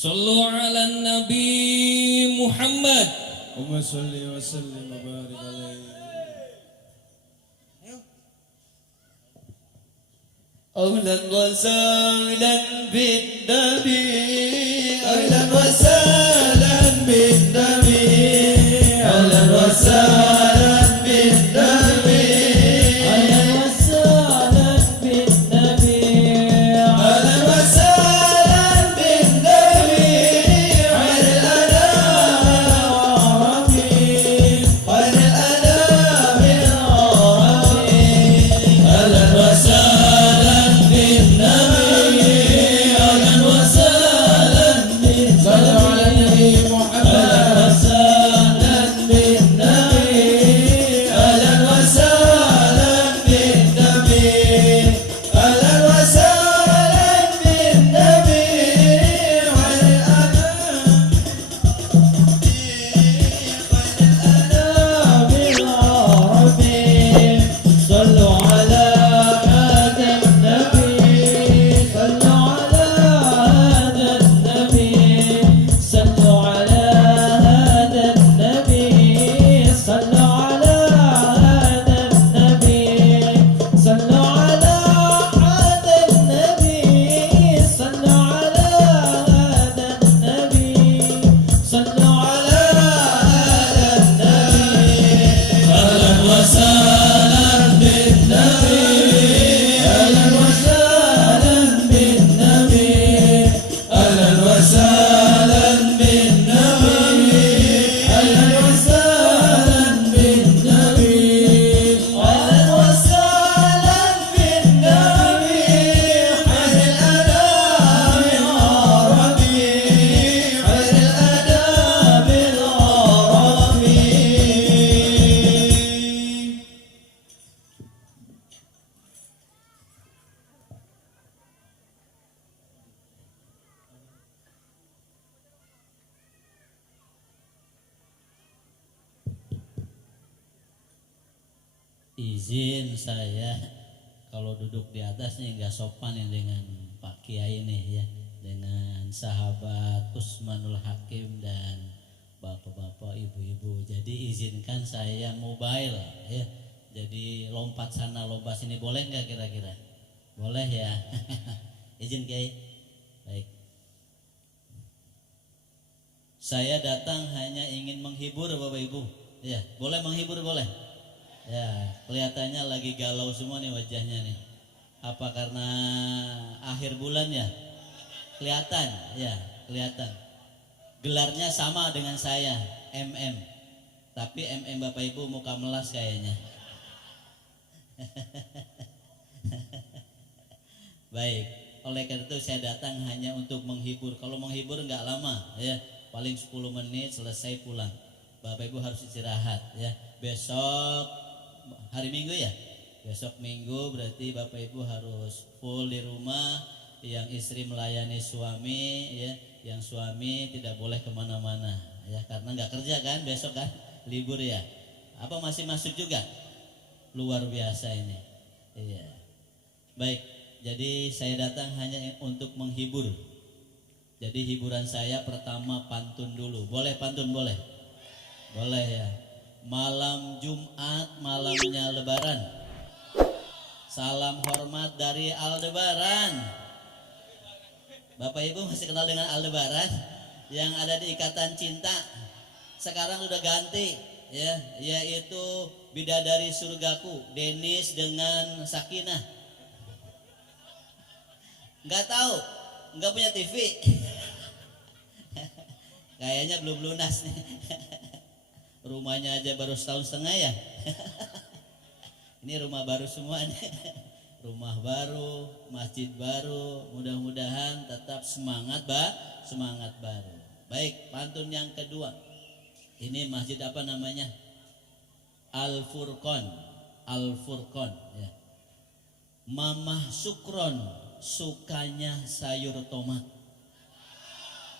Sallu ala Nabi Muhammad. Allahumma sholli wa sallim wa barik alaihi. Ahlan wa sahlan bin Nabi, ahlan wa sahlan bin Nabi, ahlan wa sahlan bin Nabi, ahlan wa sahlan bin Nabi, ahlan wa sahlan bin Nabi, khairul anam arabi, khairul anam arabi, ahlan wa sahlan bin Nabi, ahlan wa sahlan bin Sallu ala Nabi Muhammad. sahlan bin Nabi, ahlan wa sahlan bin Nabi, ahlan wa sahlan bin Nabi, khairul anam العربي. صلوا على هذا النبي، صلوا على هذا النبي، صلوا على هذا النبي، صلوا على هذا النبي، صلوا على هذا النبي، صلوا على هذا النبي، صلوا على هذا النبي. أهلا وسهلا بالنبي، أهلا وسهلا بالنبي، أهلا وسهلا بالنبي، أهلا وسهلا بالنبي، أهلا وسهلا بالنبي، خير الأنام العربي، خير الأنام العربي. Izin saya kalau duduk di atas nih nggak sopan ya dengan Pak Kiai nih ya, dengan sahabat Usmanul Hakim dan bapak-bapak ibu-ibu. Jadi izinkan saya mobile ya. Jadi lompat sana lompat sini boleh nggak kira-kira? Boleh ya. Izin Kiai. Baik. Saya datang hanya ingin menghibur Bapak Ibu. Ya, boleh menghibur boleh. Ya, kelihatannya lagi galau semua nih wajahnya nih. Apa karena akhir bulan ya? Kelihatan, ya, kelihatan. Gelarnya sama dengan saya, MM. Tapi MM Bapak Ibu muka melas kayaknya. Baik, oleh karena itu saya datang hanya untuk menghibur. Kalau menghibur nggak lama, ya, paling 10 menit selesai pulang. Bapak Ibu harus istirahat, ya. Besok hari Minggu ya, besok Minggu berarti Bapak Ibu harus full di rumah. Yang istri melayani suami, ya, yang suami tidak boleh kemana-mana, ya, karena nggak kerja kan, besok kan libur ya. Apa masih masuk juga? Luar biasa ini, iya. Baik, jadi saya datang hanya untuk menghibur. Jadi hiburan saya pertama pantun dulu, boleh pantun boleh, boleh ya. Malam Jumat, malamnya Lebaran. Salam hormat dari Aldebaran. Bapak Ibu masih kenal dengan Aldebaran yang ada di Ikatan Cinta? Sekarang udah ganti, ya, yaitu Bidadari Surgaku, Denis dengan Sakinah. Nggak tahu, nggak punya TV. Kayaknya belum lunas nih. Rumahnya aja baru setahun setengah ya. Ini rumah baru semua nih. Rumah baru, masjid baru. Mudah-mudahan tetap semangat semangat baru. Baik, pantun yang kedua. Ini masjid apa namanya? Al-Furqon. Al-Furqon ya. Mamah Sukron sukanya sayur tomat.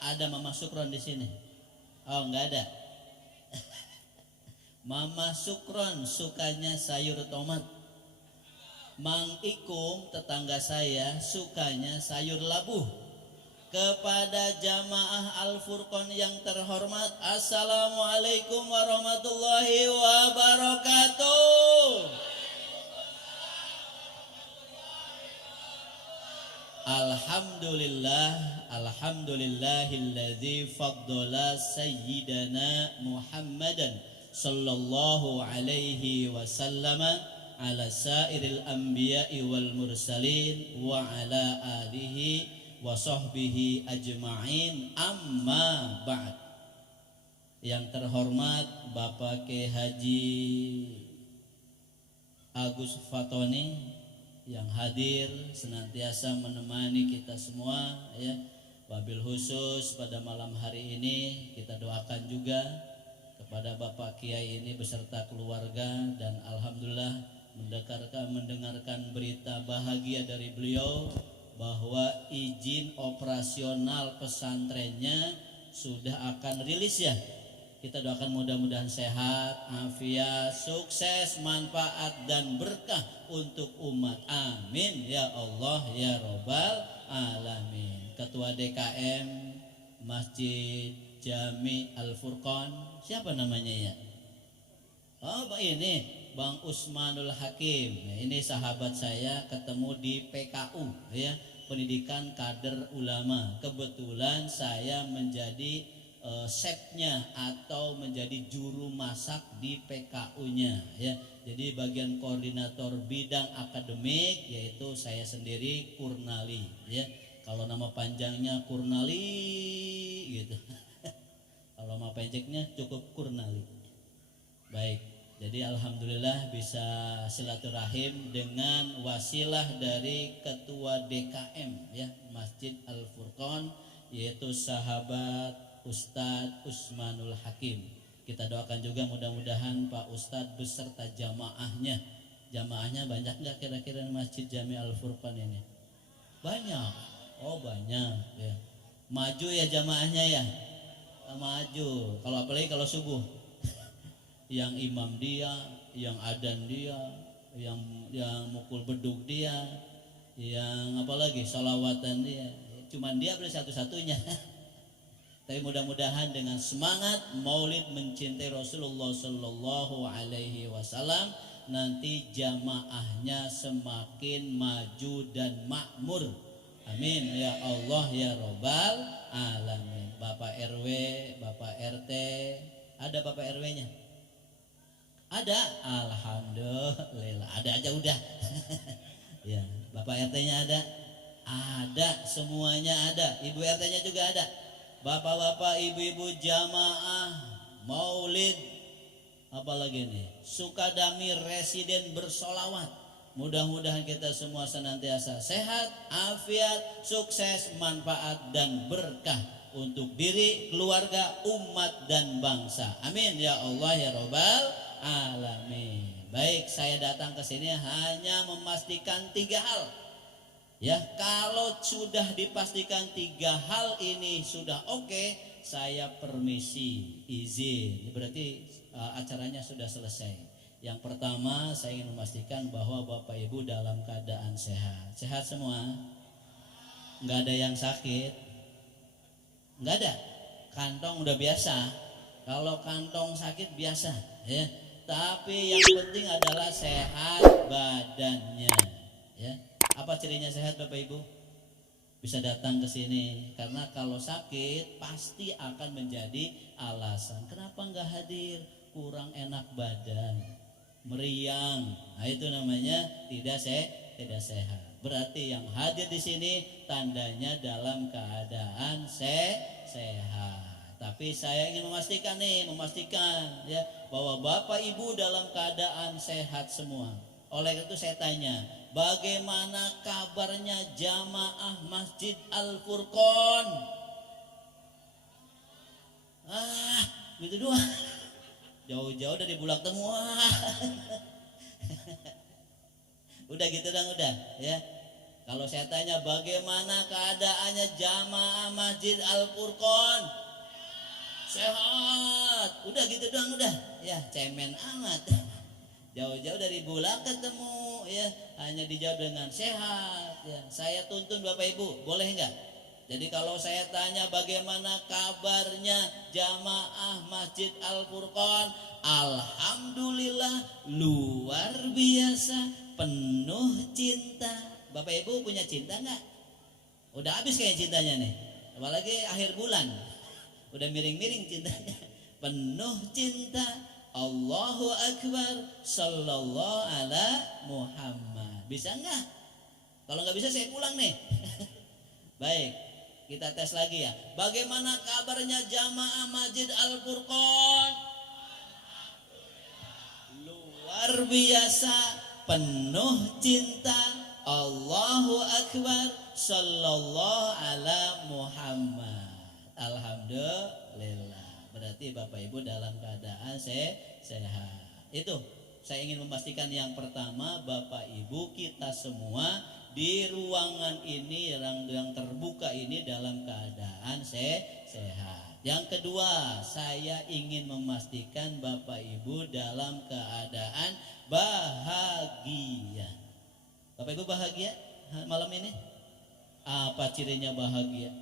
Ada Mama Sukron di sini? Oh, enggak ada. Mama Sukron sukanya sayur tomat. Mang Ikung tetangga saya sukanya sayur labu. kepada jamaah Al-Furqan yang terhormat. Assalamualaikum warahmatullahi wabarakatuh. Alhamdulillahilladzi faddala sayyidana Muhammadan sallallahu alaihi wasallam ala sairil anbiya'i wal mursalin wa ala alihi wa sahbihi ajma'in, amma ba'd. Yang terhormat Bapak Kiai Haji Agus Fatoni yang hadir senantiasa menemani kita semua, ya. Wabil khusus pada malam hari ini kita doakan juga kepada Bapak Kiai ini beserta keluarga, dan alhamdulillah mendengarkan berita bahagia dari beliau bahwa izin operasional pesantrennya sudah akan rilis, ya. Kita doakan mudah-mudahan sehat, afiat, sukses, manfaat dan berkah untuk umat. Amin ya Allah ya Rabbal alamin. Ketua DKM Masjid Jami Al-Furqan, siapa namanya ya? Oh, ini Bang Usmanul Hakim. Ini sahabat saya, ketemu di PKU, ya, Pendidikan Kader Ulama. Kebetulan saya menjadi chefnya atau menjadi juru masak di PKU-nya, ya. Jadi bagian koordinator bidang akademik yaitu saya sendiri, Kurnali, ya. Kalau nama panjangnya Kurnali gitu. Kalau nama pendeknya cukup Kurnali. Baik. Jadi alhamdulillah bisa silaturahim dengan wasilah dari ketua DKM, ya, Masjid Al-Furqan, yaitu sahabat Ustadz Usmanul Hakim. Kita doakan juga mudah-mudahan Pak Ustadz beserta jamaahnya. Jamaahnya banyak nggak kira-kira Masjid Jami Al-Furqan ini? Banyak. Oh banyak, ya. Maju ya jamaahnya ya. Maju. Kalau apalagi kalau subuh. Yang imam dia, yang adan dia, yang mukul beduk dia, yang apalagi salawatan dia. Cuman dia beli satu-satunya. Tapi mudah-mudahan dengan semangat Maulid mencintai Rasulullah Sallallahu Alaihi Wasallam, nanti jamaahnya semakin maju dan makmur. Amin ya Allah ya Rabbal alamin. Bapak RW, Bapak RT, ada Bapak RW-nya? Ada, alhamdulillah. Ada aja udah. Ya, Bapak RT-nya ada? Ada, semuanya ada. Ibu RT-nya juga ada. Bapak-bapak, ibu-ibu jamaah Maulid, apalagi nih, Sukadami residen bersolawat. Mudah-mudahan kita semua senantiasa sehat, afiat, sukses, manfaat dan berkah untuk diri, keluarga, umat dan bangsa. Amin ya Allah ya Rabbal alamin. Baik, saya datang ke sini hanya memastikan 3 hal. Ya, kalau sudah dipastikan 3 hal ini sudah oke, saya permisi, izin. Berarti acaranya sudah selesai. Yang pertama, saya ingin memastikan bahwa Bapak Ibu dalam keadaan sehat. Sehat semua? Enggak ada yang sakit? Enggak ada. Kantong udah biasa. Kalau kantong sakit biasa, ya. Tapi yang penting adalah sehat badannya, ya. Apa cirinya sehat Bapak Ibu? Bisa datang ke sini, karena kalau sakit pasti akan menjadi alasan kenapa nggak hadir, kurang enak badan, meriang. Nah, itu namanya tidak sehat. Berarti yang hadir di sini tandanya dalam keadaan sehat. Tapi saya ingin memastikan ya, bahwa Bapak Ibu dalam keadaan sehat semua. Oleh itu saya tanya, bagaimana kabarnya jamaah Masjid Al-Furqan? Gitu doang. Jauh-jauh dari Bulak Temua. Udah gitu dong, udah ya. Kalau saya tanya bagaimana keadaannya jamaah Masjid Al-Furqan? Sehat. Udah gitu doang, udah. Ya, cemen amat. Jauh-jauh dari Bulak ketemu, ya, hanya dijawab dengan sehat, ya. Saya tuntun Bapak Ibu, boleh enggak? Jadi kalau saya tanya bagaimana kabarnya jamaah Masjid Al-Furqon, alhamdulillah luar biasa, penuh cinta. Bapak Ibu punya cinta nggak? Udah habis kayak cintanya nih, apalagi akhir bulan, udah miring-miring cintanya. Penuh cinta. Allahu Akbar, Sallallahu ala Muhammad. Bisa nggak? Kalau nggak bisa saya pulang nih. Baik, kita tes lagi ya. Bagaimana kabarnya jamaah Masjid Al-Furqon? Luar biasa, penuh cinta. Allahu Akbar, Sallallahu ala Muhammad. Alhamdulillah. Berarti Bapak Ibu dalam keadaan sehat. Itu saya ingin memastikan yang pertama, Bapak Ibu kita semua di ruangan ini yang terbuka ini dalam keadaan sehat. Yang kedua, saya ingin memastikan Bapak Ibu dalam keadaan bahagia. Bapak Ibu bahagia malam ini? Apa cirinya bahagia?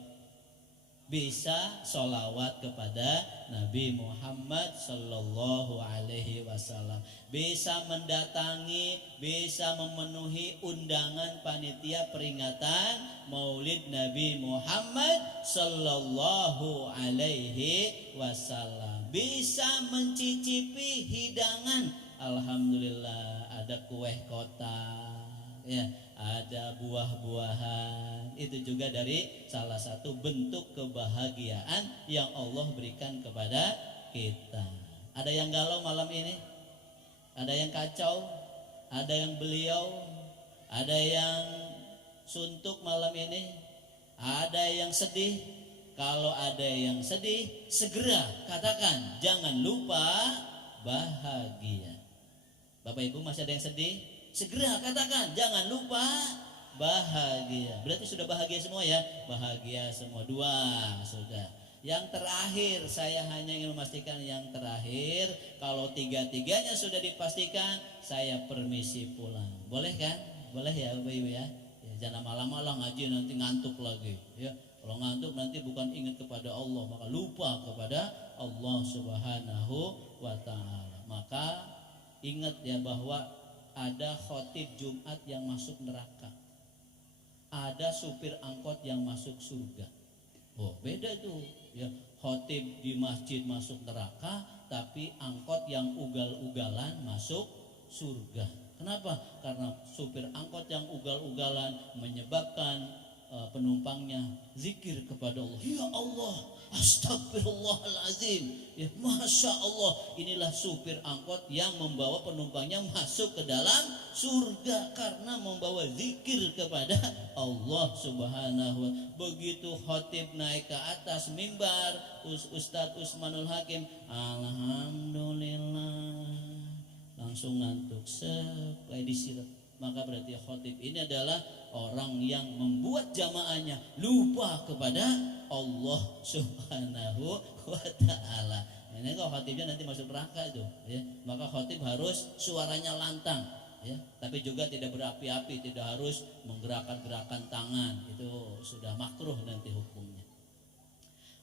Bisa sholawat kepada Nabi Muhammad Sallallahu Alaihi Wasallam, bisa mendatangi, bisa memenuhi undangan panitia peringatan Maulid Nabi Muhammad Sallallahu Alaihi Wasallam, bisa mencicipi hidangan. Alhamdulillah, ada kue kotak, ya, ada buah-buahan. Itu juga dari salah satu bentuk kebahagiaan yang Allah berikan kepada kita. Ada yang galau malam ini, ada yang kacau, ada yang beliau, ada yang suntuk malam ini, ada yang sedih. Kalau ada yang sedih, segera katakan, jangan lupa bahagia. Bapak Ibu masih ada yang sedih? Segera katakan, jangan lupa bahagia. Berarti sudah bahagia semua ya? Bahagia semua. Dua sudah. Yang terakhir, saya hanya ingin memastikan yang terakhir. Kalau tiga-tiganya sudah dipastikan, saya permisi pulang. Boleh kan? Boleh ya Bapak Ibu ya? Jangan malam-malam ngaji nanti ngantuk lagi ya. Kalau ngantuk nanti bukan ingat kepada Allah, maka lupa kepada Allah Subhanahu wa ta'ala. Maka ingat ya bahwa ada khotib Jumat yang masuk neraka, ada supir angkot yang masuk surga. Oh, beda itu ya. Khotib di masjid masuk neraka, tapi angkot yang ugal-ugalan masuk surga. Kenapa? Karena supir angkot yang ugal-ugalan menyebabkan penumpangnya zikir kepada Allah. Ya Allah, astagfirullahaladzim, ya Masya Allah. Inilah supir angkot yang membawa penumpangnya masuk ke dalam surga karena membawa zikir kepada Allah Subhanahu wa ta'ala. Begitu khotib naik ke atas mimbar, Ustadz Usmanul Hakim, alhamdulillah, langsung ngantuk kayak disirat. Maka berarti khotib ini adalah orang yang membuat jamaahnya lupa kepada Allah Subhanahu wa ta'ala. Ini kalau khotibnya nanti masuk neraka itu ya. Maka khotib harus suaranya lantang ya, tapi juga tidak berapi-api, tidak harus menggerakkan tangan. Itu sudah makruh nanti hukumnya.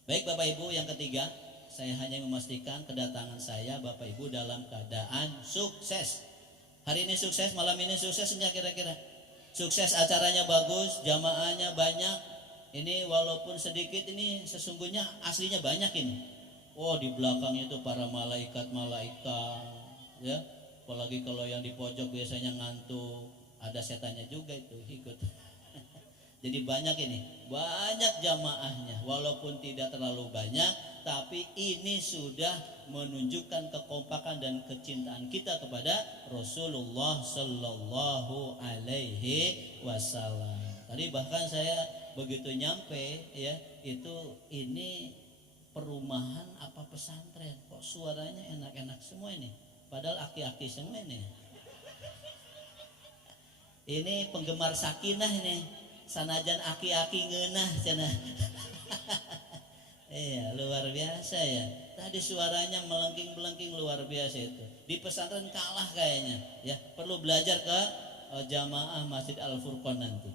Baik Bapak Ibu, yang ketiga, saya hanya memastikan kedatangan saya Bapak Ibu dalam keadaan sukses. Hari ini sukses, malam ini sukses enggak kira-kira? Sukses, acaranya bagus, jamaahnya banyak. Ini walaupun sedikit, ini sesungguhnya aslinya banyak ini. Oh, di belakang itu para malaikat ya. Apalagi kalau yang di pojok biasanya ngantuk, ada setannya juga itu ikut. Jadi banyak ini, banyak jamaahnya. Walaupun tidak terlalu banyak, tapi ini sudah menunjukkan kekompakan dan kecintaan kita kepada Rasulullah Sallallahu Alaihi Wasallam. Tadi bahkan saya begitu nyampe ya, ini perumahan apa pesantren, kok suaranya enak-enak semua ini, padahal aki-aki semua ini. Ini penggemar Sakinah ini, sanajan aki-aki ngeunah cenah. Iya, luar biasa ya. Tadi suaranya melengking-melengking luar biasa itu. Di pesantren kalah kayaknya ya. Perlu belajar ke jamaah Masjid Al-Furqon nanti.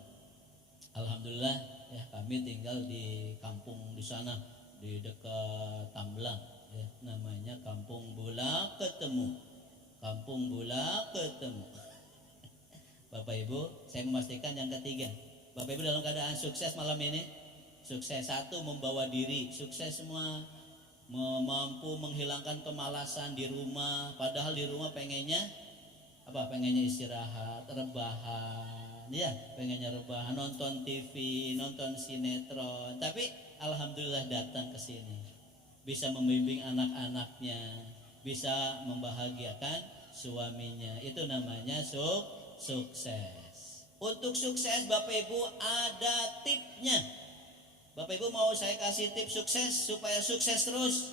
Alhamdulillah ya, kami tinggal di kampung di sana di dekat Tamblang ya, namanya Kampung Bulak Ketemu. Kampung Bulak Ketemu. Bapak Ibu, saya memastikan yang ketiga. Bapak Ibu dalam keadaan sukses malam ini. Sukses, satu, membawa diri, sukses semua, mampu menghilangkan kemalasan di rumah. Padahal di rumah pengennya apa? Pengennya istirahat, rebahan, ya, pengennya rebahan, nonton TV, nonton sinetron. Tapi alhamdulillah datang ke sini, bisa membimbing anak-anaknya, bisa membahagiakan suaminya. Itu namanya sukses. Untuk sukses Bapak Ibu ada tipnya. Bapak Ibu mau saya kasih tips sukses supaya sukses terus?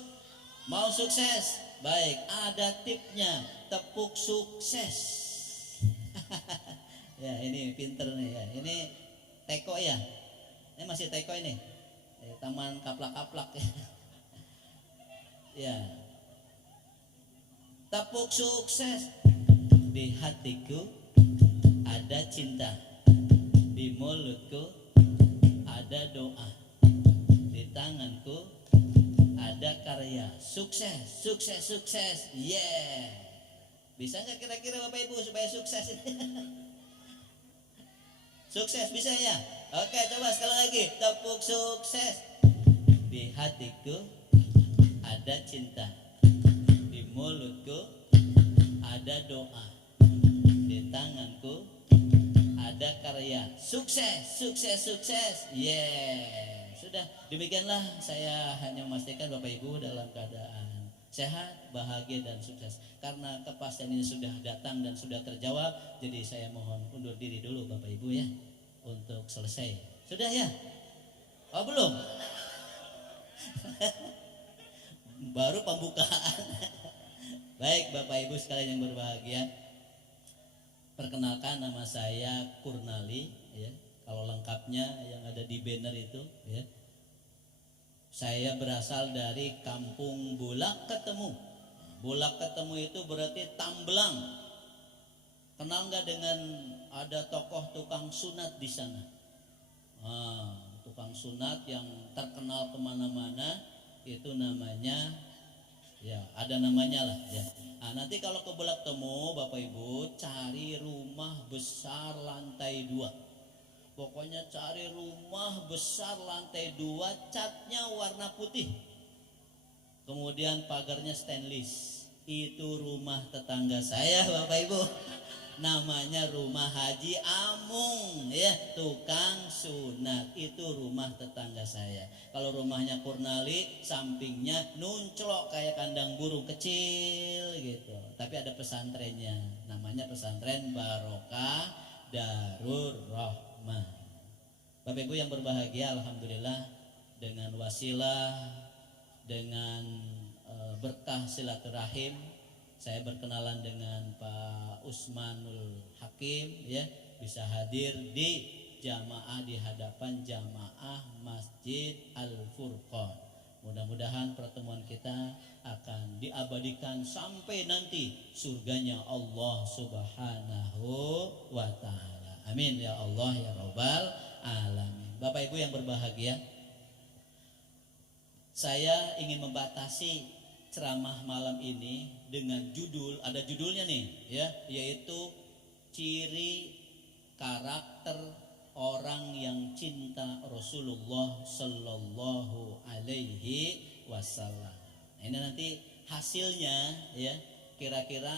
Mau sukses? Baik, ada tipnya. Tepuk sukses. Ya, ini pinter nih ya. Ini teko ya. Ini masih teko ini. Taman kaplak-kaplak ya. Ya. Tepuk sukses. Di hatiku ada cinta. Di mulutku ada doa. Di tanganku ada karya. Sukses, sukses, sukses. Yeah. Bisa nggak kira-kira Bapak Ibu supaya sukses? Sukses bisa ya? Oke, coba sekali lagi. Tepuk sukses. Di hatiku ada cinta. Di mulutku ada doa. Di tanganku ada karya. Sukses, sukses, sukses. Yeah. Sudah, demikianlah saya hanya memastikan Bapak Ibu dalam keadaan sehat, bahagia dan sukses. Karena kepastian ini sudah datang dan sudah terjawab, jadi saya mohon undur diri dulu Bapak Ibu ya untuk selesai. Sudah ya? Oh belum? Baru pembukaan. Baik Bapak Ibu sekalian yang berbahagia, perkenalkan nama saya Kurnali ya. Kalau lengkapnya yang ada di banner itu ya. Saya berasal dari Kampung Bulak Ketemu. Bulak Ketemu itu berarti Tamblang. Kenal nggak dengan ada tokoh tukang sunat di sana? Tukang sunat yang terkenal kemana-mana itu namanya ya ada namanya lah ya. Nanti kalau ke Bulak Ketemu Bapak Ibu cari rumah besar lantai 2. Pokoknya cari rumah besar lantai 2, catnya warna putih. Kemudian pagarnya stainless. Itu rumah tetangga saya Bapak Ibu. Namanya rumah Haji Amung ya, tukang sunat. Itu rumah tetangga saya. Kalau rumahnya Kurnali, sampingnya nunclok kayak kandang burung kecil gitu. Tapi ada pesantrennya. Namanya pesantren Barokah Darur Rahmah. Bapak Ibu yang berbahagia, alhamdulillah dengan wasilah, dengan berkah silaturahim, saya berkenalan dengan Pak Usmanul Hakim ya, bisa hadir di jamaah di hadapan jamaah Masjid Al Furqon. Mudah-mudahan pertemuan kita akan diabadikan sampai nanti surganya Allah Subhanahu wa Ta'ala. Amin ya Allah ya Rabbal alamin. Bapak Ibu yang berbahagia, saya ingin membatasi ceramah malam ini dengan judul, ada judulnya nih ya, yaitu ciri karakter orang yang cinta Rasulullah Sallallahu Alaihi Wasallam. Ini nanti hasilnya ya, kira-kira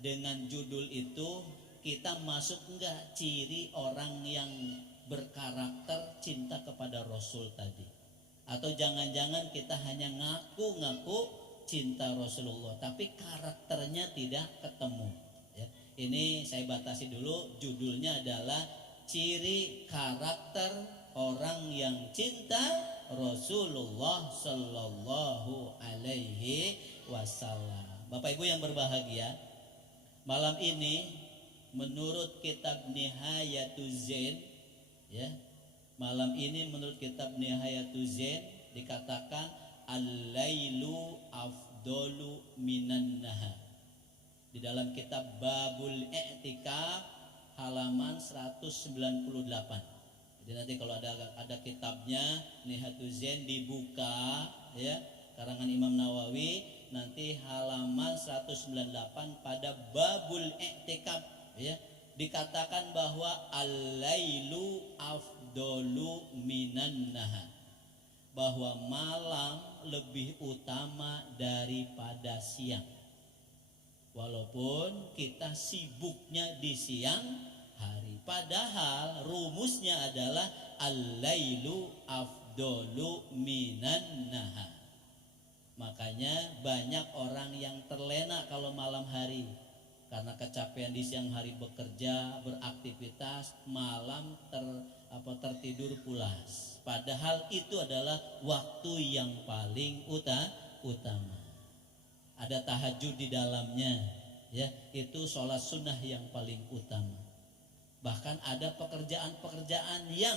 dengan judul itu kita masuk enggak ciri orang yang berkarakter cinta kepada Rasul tadi, atau jangan-jangan kita hanya ngaku-ngaku cinta Rasulullah tapi karakternya tidak ketemu ya. Ini saya batasi dulu, judulnya adalah ciri karakter orang yang cinta Rasulullah Sallallahu Alaihi Wasallam. Bapak Ibu yang berbahagia, malam ini menurut kitab Nihayatuz Zain ya, malam ini menurut kitab Nihayatuz Zain dikatakan al-lailu afdalu minan nahar. Di dalam kitab Babul I'tikaf halaman 198. Jadi nanti kalau ada kitabnya Nihatul Zain dibuka ya, karangan Imam Nawawi, nanti halaman 198 pada babul i'tikaf ya, dikatakan bahwa al-lailu afdolu minan nahar, bahwa malam lebih utama daripada siang. Walaupun kita sibuknya di siang hari, padahal rumusnya adalah al-lailu afdolu minan nahar. Makanya banyak orang yang terlena kalau malam hari, karena kecapean di siang hari bekerja, beraktivitas, malam tertidur pulas. Padahal itu adalah waktu yang paling utama. Ada tahajud di dalamnya, ya, itu sholat sunnah yang paling utama. Bahkan ada pekerjaan-pekerjaan yang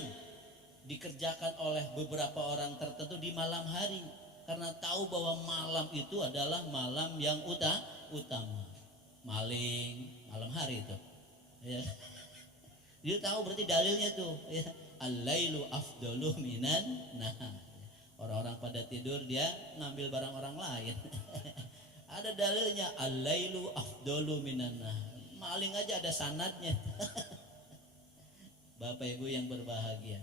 dikerjakan oleh beberapa orang tertentu di malam hari, karena tahu bahwa malam itu adalah malam yang utama. Maling malam hari itu, ya. Dia tahu, berarti dalilnya tuh, ya, al-lailu afdalu minan nahar. Orang-orang pada tidur, dia ngambil barang orang lain. Ada dalilnya, al-lailu afdalu minan nahar. Maling aja ada sanadnya. Bapak Ibu yang berbahagia.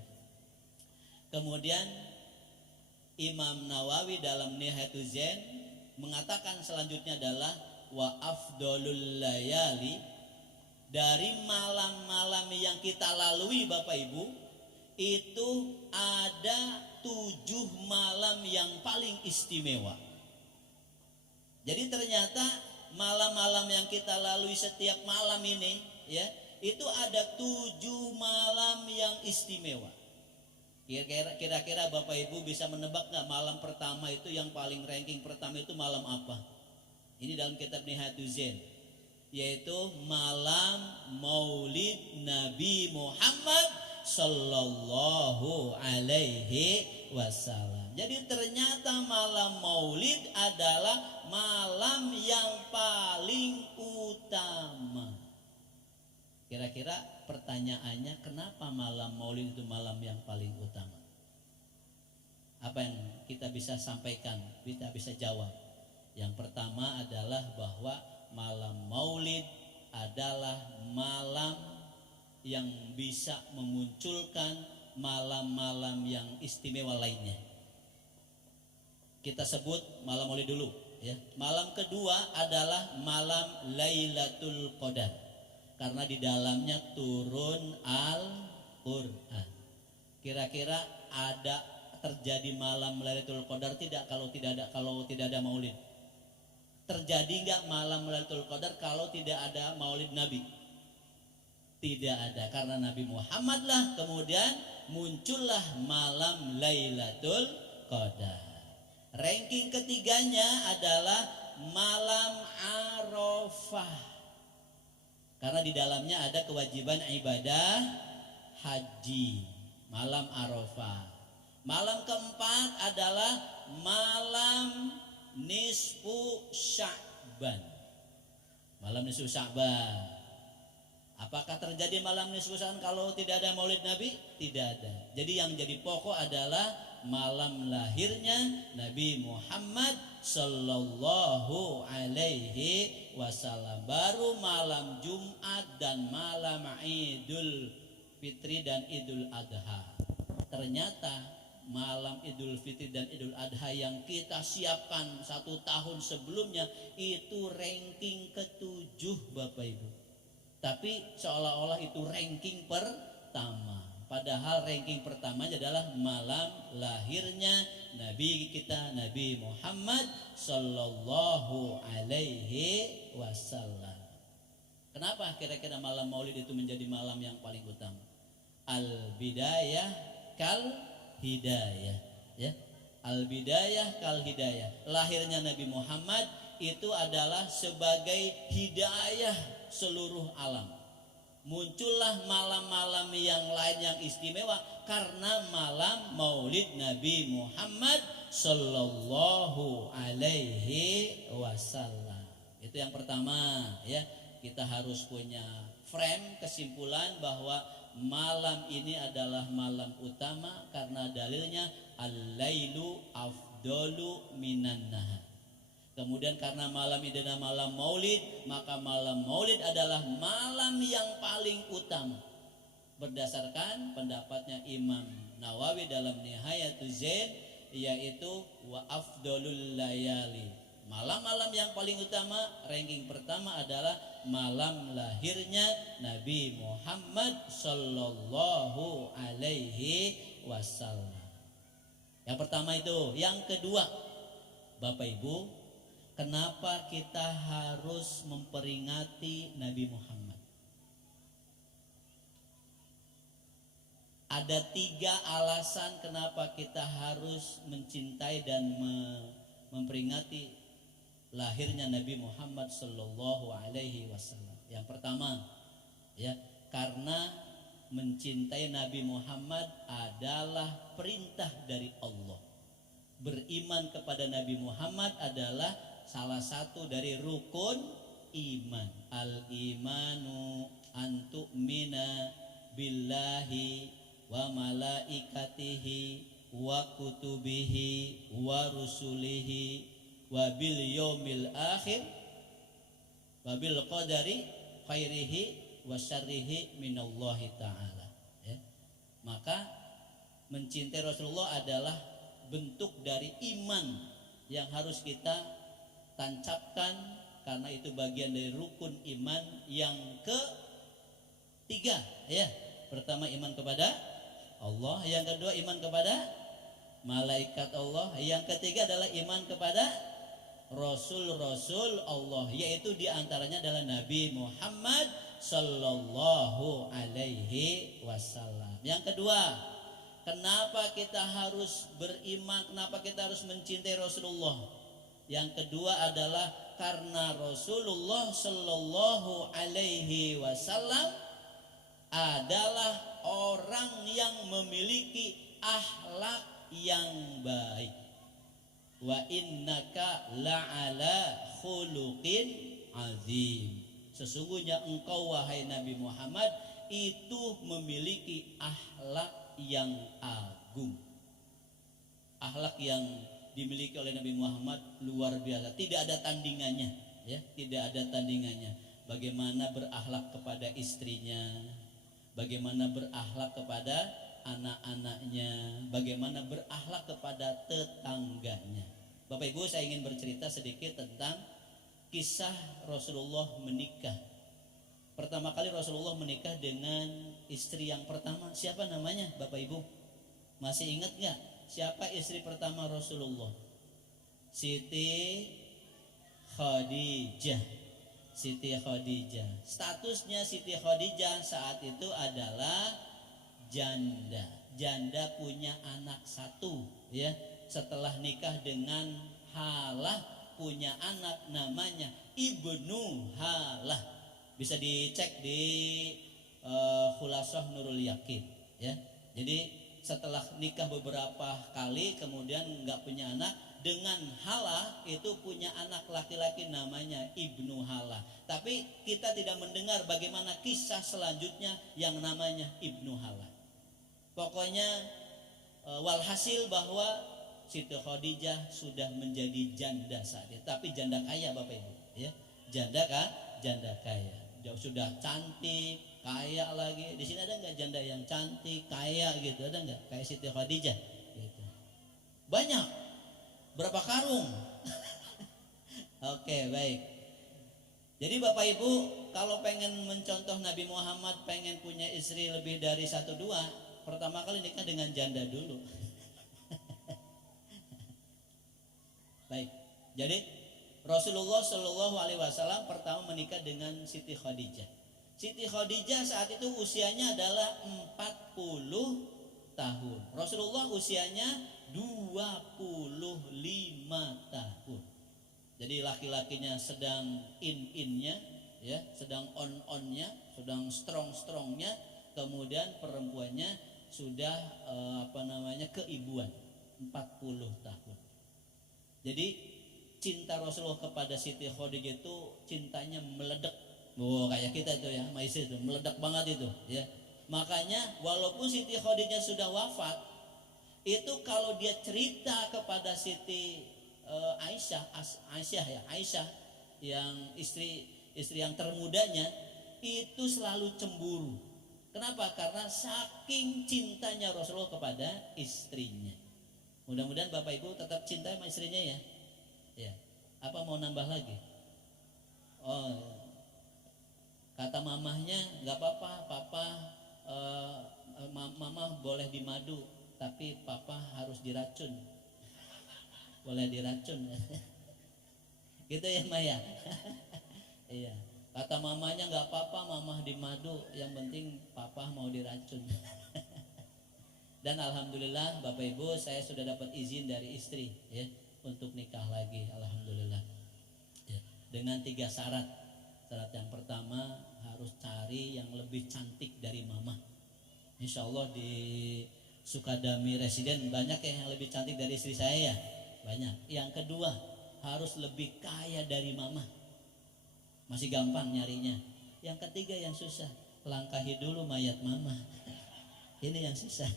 Kemudian Imam Nawawi dalam Nihatul Zain mengatakan selanjutnya adalah wa afdalul layali, dari malam-malam yang kita lalui Bapak Ibu, itu ada 7 malam yang paling istimewa. Jadi ternyata malam-malam yang kita lalui setiap malam ini, ya, itu ada 7 malam yang istimewa. Kira-kira Bapak Ibu bisa menebak nggak malam pertama itu yang paling ranking pertama itu malam apa? Ini dalam kitab Nihatul Zain, yaitu malam Maulid Nabi Muhammad sallallahu alaihi wasallam. Jadi ternyata malam Maulid adalah malam yang paling utama. Kira-kira pertanyaannya, kenapa malam Maulid itu malam yang paling utama? Apa yang kita bisa sampaikan, kita bisa jawab? Yang pertama adalah bahwa malam Maulid adalah malam yang bisa memunculkan malam-malam yang istimewa lainnya. Kita sebut malam Maulid dulu, ya. Malam kedua adalah malam Lailatul Qadar, karena di dalamnya turun Al-Qur'an. Kira-kira ada terjadi malam Lailatul Qadar tidak kalau tidak ada Maulid? Terjadi enggak malam Lailatul Qadar kalau tidak ada Maulid Nabi? Tidak ada, karena Nabi Muhammad lah kemudian muncullah malam Lailatul Qadar. Ranking ketiganya adalah malam Arafah, karena di dalamnya ada kewajiban ibadah haji, malam Arafah. Malam keempat adalah malam nisfu Sya'ban, malam nisfu Sya'ban. Apakah terjadi malam nisfu Sya'ban kalau tidak ada Maulid Nabi? Tidak ada. Jadi yang jadi pokok adalah malam lahirnya Nabi Muhammad sallallahu alaihi wasallam. Baru malam Jumat dan malam Idul Fitri dan Idul Adha. Ternyata malam Idul Fitri dan Idul Adha yang kita siapkan 1 tahun sebelumnya itu ranking ke-7 Bapak Ibu. Tapi seolah-olah itu ranking pertama. Padahal ranking pertamanya adalah malam lahirnya Nabi kita, Nabi Muhammad sallallahu alaihi wasallam. Kenapa kira-kira malam Maulid itu menjadi malam yang paling utama? Al-bidayah kal hidayah, ya. Al-bidayah kal hidayah. Lahirnya Nabi Muhammad itu adalah sebagai hidayah seluruh alam. Muncullah malam-malam yang lain yang istimewa karena malam Maulid Nabi Muhammad sallallahu alaihi wasallam. Itu yang pertama, ya. Kita harus punya frame kesimpulan bahwa malam ini adalah malam utama karena dalilnya al-lailu afdalu minan nahar. Kemudian karena malam ini adalah malam maulid, maka malam maulid adalah malam yang paling utama. Berdasarkan pendapatnya Imam Nawawi dalam Nihayatuz Zain, yaitu wa afdalul layali. Malam-malam yang paling utama, ranking pertama adalah malam lahirnya Nabi Muhammad sallallahu alaihi wasallam. Yang pertama itu. Yang kedua, Bapak Ibu, kenapa kita harus memperingati Nabi Muhammad? Ada 3 alasan kenapa kita harus mencintai dan memperingati lahirnya Nabi Muhammad sallallahu alaihi wasallam. Yang pertama, ya, karena mencintai Nabi Muhammad adalah perintah dari Allah. Beriman kepada Nabi Muhammad adalah salah satu dari rukun iman. Al-imanu antu'mina billahi wa malaikatihi wa kutubihi wa rusulihi wa bil yaumil akhir wa bil qadari khairihi wa syarrihi minallahi ta'ala, ya. Maka mencintai Rasulullah adalah bentuk dari iman yang harus kita tancapkan, karena itu bagian dari rukun iman yang ketiga, ya. Pertama iman kepada Allah, yang kedua iman kepada malaikat Allah, yang ketiga adalah iman kepada Rasul-Rasul Allah, yaitu diantaranya adalah Nabi Muhammad sallallahu alaihi wasallam. Yang kedua, kenapa kita harus beriman, kenapa kita harus mencintai Rasulullah? Yang kedua adalah karena Rasulullah sallallahu alaihi wasallam adalah orang yang memiliki akhlak yang baik. Wa innaka la'ala khuluqin azim. Sesungguhnya engkau wahai Nabi Muhammad itu memiliki akhlak yang agung. Akhlak yang dimiliki oleh Nabi Muhammad luar biasa, tidak ada tandingannya, ya, tidak ada tandingannya. Bagaimana berakhlak kepada istrinya, bagaimana berakhlak kepada anak-anaknya, bagaimana berakhlak kepada tetangganya. Bapak Ibu, saya ingin bercerita sedikit tentang kisah Rasulullah menikah. Pertama kali Rasulullah menikah dengan istri yang pertama, siapa namanya Bapak Ibu? Masih ingat gak? Siapa istri pertama Rasulullah? Siti Khadijah. Siti Khadijah. Statusnya Siti Khadijah saat itu adalah janda. Janda punya anak satu, ya. Setelah nikah dengan Halah punya anak namanya Ibnu Halah. Bisa dicek di Khulasah Nurul Yakin, ya. Jadi setelah nikah beberapa kali kemudian nggak punya anak, dengan Halah itu punya anak laki-laki namanya Ibnu Halah. Tapi kita tidak mendengar bagaimana kisah selanjutnya yang namanya Ibnu Halah. Pokoknya walhasil bahwa Siti Khadijah sudah menjadi janda saat itu, tapi janda kaya Bapak Ibu, ya. Janda kaya. Sudah cantik, kaya lagi. Di sini ada nggak janda yang cantik, kaya gitu? Ada nggak? Kayak Siti Khadijah gitu. Banyak. Berapa karung? Oke, baik. Jadi Bapak Ibu, kalau pengen mencontoh Nabi Muhammad, pengen punya istri lebih dari 1-2, pertama kali nikah dengan janda dulu. Baik. Jadi Rasulullah Shallallahu Alaihi Wasallam pertama menikah dengan Siti Khadijah. Siti Khadijah saat itu usianya adalah 40 tahun. Rasulullah usianya 25 tahun. Jadi laki-lakinya sedang in-innya, ya, sedang on-onnya, sedang strong-strongnya. Kemudian perempuannya sudah keibuan 40 tahun. Jadi cinta Rasulullah kepada Siti Khadijah itu cintanya meledak. Kayak kita itu ya, sama istri itu meledak banget itu, ya. Makanya walaupun Siti Khadijah sudah wafat, itu kalau dia cerita kepada Siti Aisyah yang istri yang termudanya, itu selalu cemburu. Kenapa? Karena saking cintanya Rasulullah kepada istrinya. Mudah-mudahan Bapak Ibu tetap cinta sama istrinya ya. Ya. Apa mau nambah lagi? Oh, kata mamahnya nggak apa-apa, mama boleh dimadu, tapi papa harus diracun. Boleh diracun. Gitu ya Maya. Iya. Kata mamanya nggak apa-apa, mamah dimadu, yang penting papa mau diracun. Dan alhamdulillah Bapak Ibu, saya sudah dapat izin dari istri ya untuk nikah lagi, alhamdulillah. Ya. Dengan 3 syarat. Syarat yang pertama, harus cari yang lebih cantik dari mama. Insya Allah di Sukadami Residen banyak ya yang lebih cantik dari istri saya ya. Banyak. Yang kedua, harus lebih kaya dari mama. Masih gampang nyarinya. Yang ketiga yang susah, langkahi dulu mayat mama. Ini yang susah.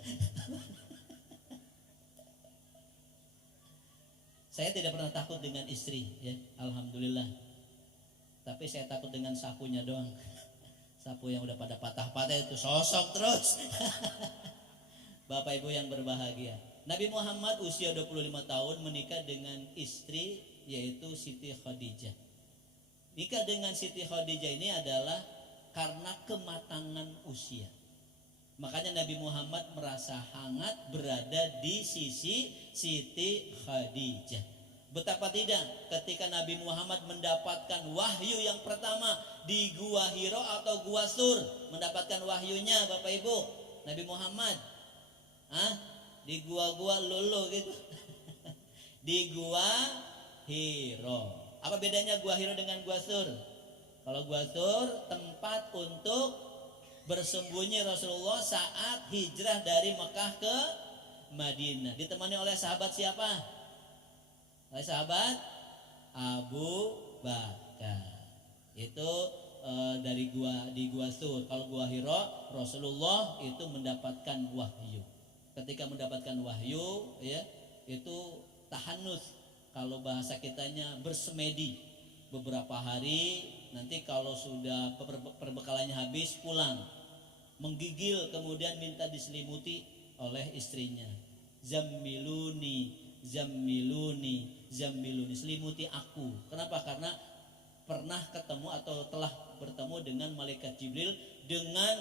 Saya tidak pernah takut dengan istri ya, alhamdulillah. Tapi saya takut dengan sapunya doang. Sapu yang udah pada patah-patah itu sosok terus. Bapak Ibu yang berbahagia, Nabi Muhammad usia 25 tahun menikah dengan istri yaitu Siti Khadijah. Nikah dengan Siti Khadijah ini adalah karena kematangan usia. Makanya Nabi Muhammad merasa hangat berada di sisi Siti Khadijah. Betapa tidak ketika Nabi Muhammad mendapatkan wahyu yang pertama di Gua Hiro atau Gua Sur, mendapatkan wahyunya Bapak Ibu, Nabi Muhammad di gua-gua lulu gitu. Di Gua Hiro. Apa bedanya Gua Hiro dengan Gua Sur? Kalau Gua Sur tempat untuk bersembunyi Rasulullah saat hijrah dari Mekah ke Madinah. Ditemani oleh sahabat siapa? Oleh sahabat Abu Bakar. Itu di Gua Sur. Kalau Gua Hiro, Rasulullah itu mendapatkan wahyu. Ketika mendapatkan wahyu ya, itu tahanus. Kalau bahasa kitanya bersemedi beberapa hari, nanti kalau sudah perbekalannya habis pulang, menggigil, kemudian minta diselimuti oleh istrinya. Zammiluni, selimuti aku. Kenapa? Karena pernah ketemu atau telah bertemu dengan malaikat Jibril dengan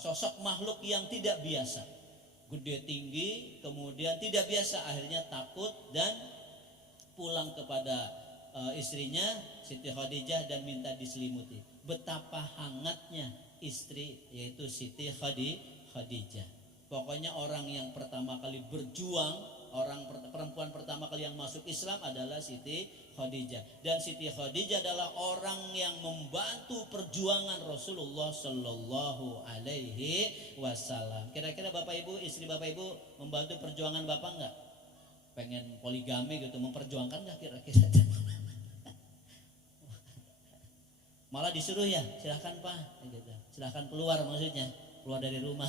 sosok makhluk yang tidak biasa, gede tinggi, kemudian tidak biasa. Akhirnya takut dan pulang kepada istrinya Siti Khadijah dan minta diselimuti. Betapa hangatnya istri yaitu Siti Khadijah. Pokoknya orang yang pertama kali berjuang, perempuan pertama kali yang masuk Islam adalah Siti Khadijah. Dan Siti Khadijah adalah orang yang membantu perjuangan Rasulullah Shallallahu Alaihi Wasallam. Kira-kira Bapak Ibu, istri Bapak Ibu membantu perjuangan Bapak enggak? Pengen poligami gitu, memperjuangkan enggak kira-kira? Malah disuruh ya, silahkan Pak, gitu. Silahkan keluar, maksudnya keluar dari rumah.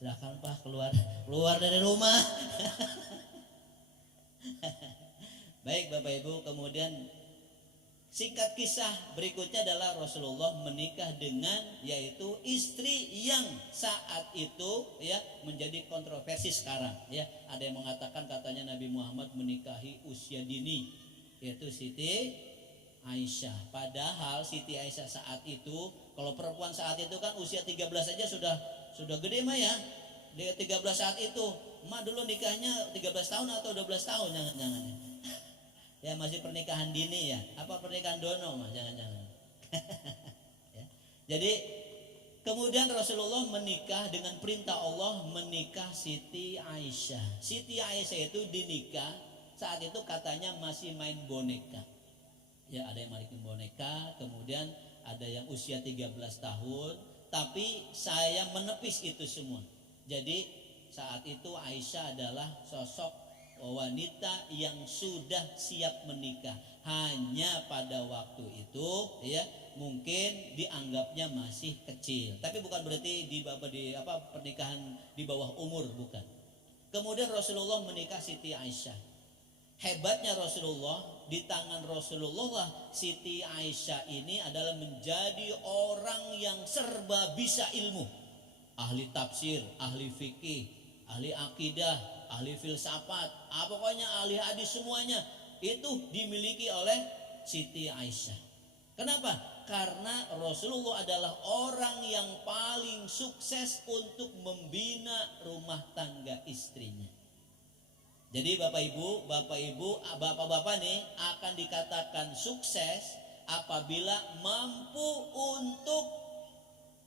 Silahkan Pak keluar dari rumah. Baik Bapak Ibu, kemudian singkat kisah berikutnya adalah Rasulullah menikah dengan yaitu istri yang saat itu ya menjadi kontroversi sekarang ya. Ada yang mengatakan katanya Nabi Muhammad menikahi usia dini, yaitu Siti Aisyah. Padahal Siti Aisyah saat itu, kalau perempuan saat itu kan usia 13 saja sudah gede mah ya. Dia 13 saat itu, emak dulu nikahnya 13 tahun atau 12 tahun jangan-jangan. Ya masih pernikahan dini ya. Apa pernikahan dono mah jangan-jangan. Ya. Jadi kemudian Rasulullah menikah dengan perintah Allah, menikah Siti Aisyah. Siti Aisyah itu dinikah saat itu katanya masih main boneka. Ya ada yang main boneka, kemudian ada yang usia 13 tahun. Tapi saya menepis itu semua. Jadi saat itu Aisyah adalah sosok wanita yang sudah siap menikah. Hanya pada waktu itu ya mungkin dianggapnya masih kecil. Tapi bukan berarti pernikahan di bawah umur, bukan. Kemudian Rasulullah menikah Siti Aisyah. Hebatnya Rasulullah, di tangan Rasulullah lah Siti Aisyah ini adalah menjadi orang yang serba bisa ilmu. Ahli tafsir, ahli fikih, ahli akidah, ahli filsafat, pokoknya ahli hadis semuanya itu dimiliki oleh Siti Aisyah. Kenapa? Karena Rasulullah adalah orang yang paling sukses untuk membina rumah tangga istrinya. Jadi bapak-bapak nih akan dikatakan sukses apabila mampu untuk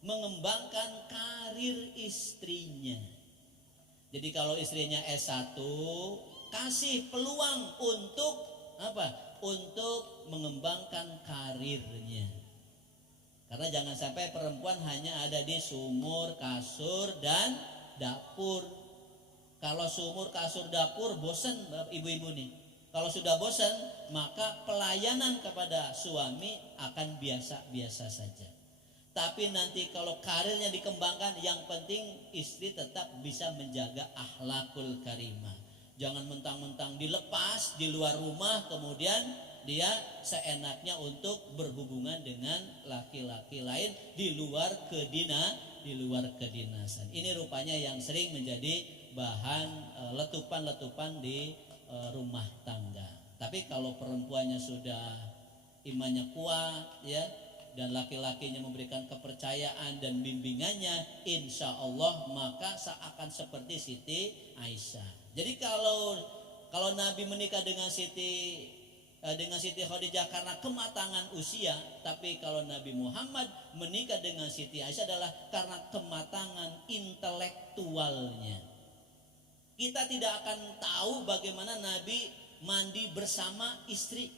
mengembangkan karir istrinya. Jadi kalau istrinya S1, kasih peluang untuk untuk mengembangkan karirnya. Karena jangan sampai perempuan hanya ada di sumur, kasur, dan dapur. Kalau sumur, kasur, dapur bosan ibu-ibu nih. Kalau sudah bosan, maka pelayanan kepada suami akan biasa-biasa saja. Tapi nanti kalau karirnya dikembangkan, yang penting istri tetap bisa menjaga akhlakul karimah. Jangan mentang-mentang dilepas di luar rumah, kemudian dia seenaknya untuk berhubungan dengan laki-laki lain di luar kedinasan. Ini rupanya yang sering menjadi bahan letupan-letupan di rumah tangga. Tapi kalau perempuannya sudah imannya kuat ya, dan laki-lakinya memberikan kepercayaan dan bimbingannya, insya Allah maka seakan seperti Siti Aisyah. Jadi kalau Nabi menikah dengan Siti Khadijah karena kematangan usia, tapi kalau Nabi Muhammad menikah dengan Siti Aisyah adalah karena kematangan intelektualnya. Kita tidak akan tahu bagaimana Nabi mandi bersama istri,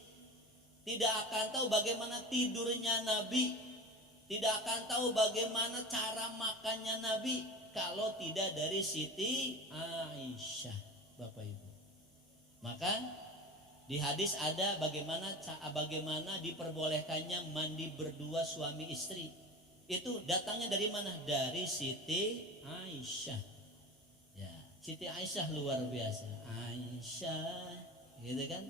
tidak akan tahu bagaimana tidurnya Nabi, tidak akan tahu bagaimana cara makannya Nabi kalau tidak dari Siti Aisyah, Bapak Ibu. Maka di hadis ada bagaimana diperbolehkannya mandi berdua suami istri. Itu datangnya dari mana? Dari Siti Aisyah. Ya, Siti Aisyah luar biasa. Aisyah, gitu kan?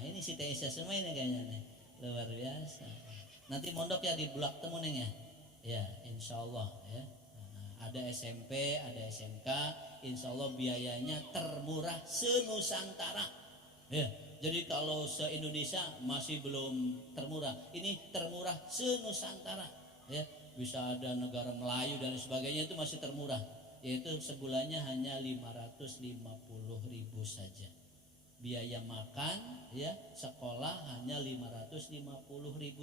Ini Siti Aisyah semua ini kayaknya nih, luar biasa. Nanti mondok ya di Bulak Temu Neng ya. Ya, insya Allah ya. Ada SMP, ada SMK, insya Allah biayanya termurah se-Nusantara. Ya, jadi kalau se-Indonesia masih belum termurah, ini termurah se-Nusantara. Ya, bisa ada negara Melayu dan sebagainya itu masih termurah, yaitu sebulannya hanya 550.000 saja. Biaya makan ya sekolah hanya 550.000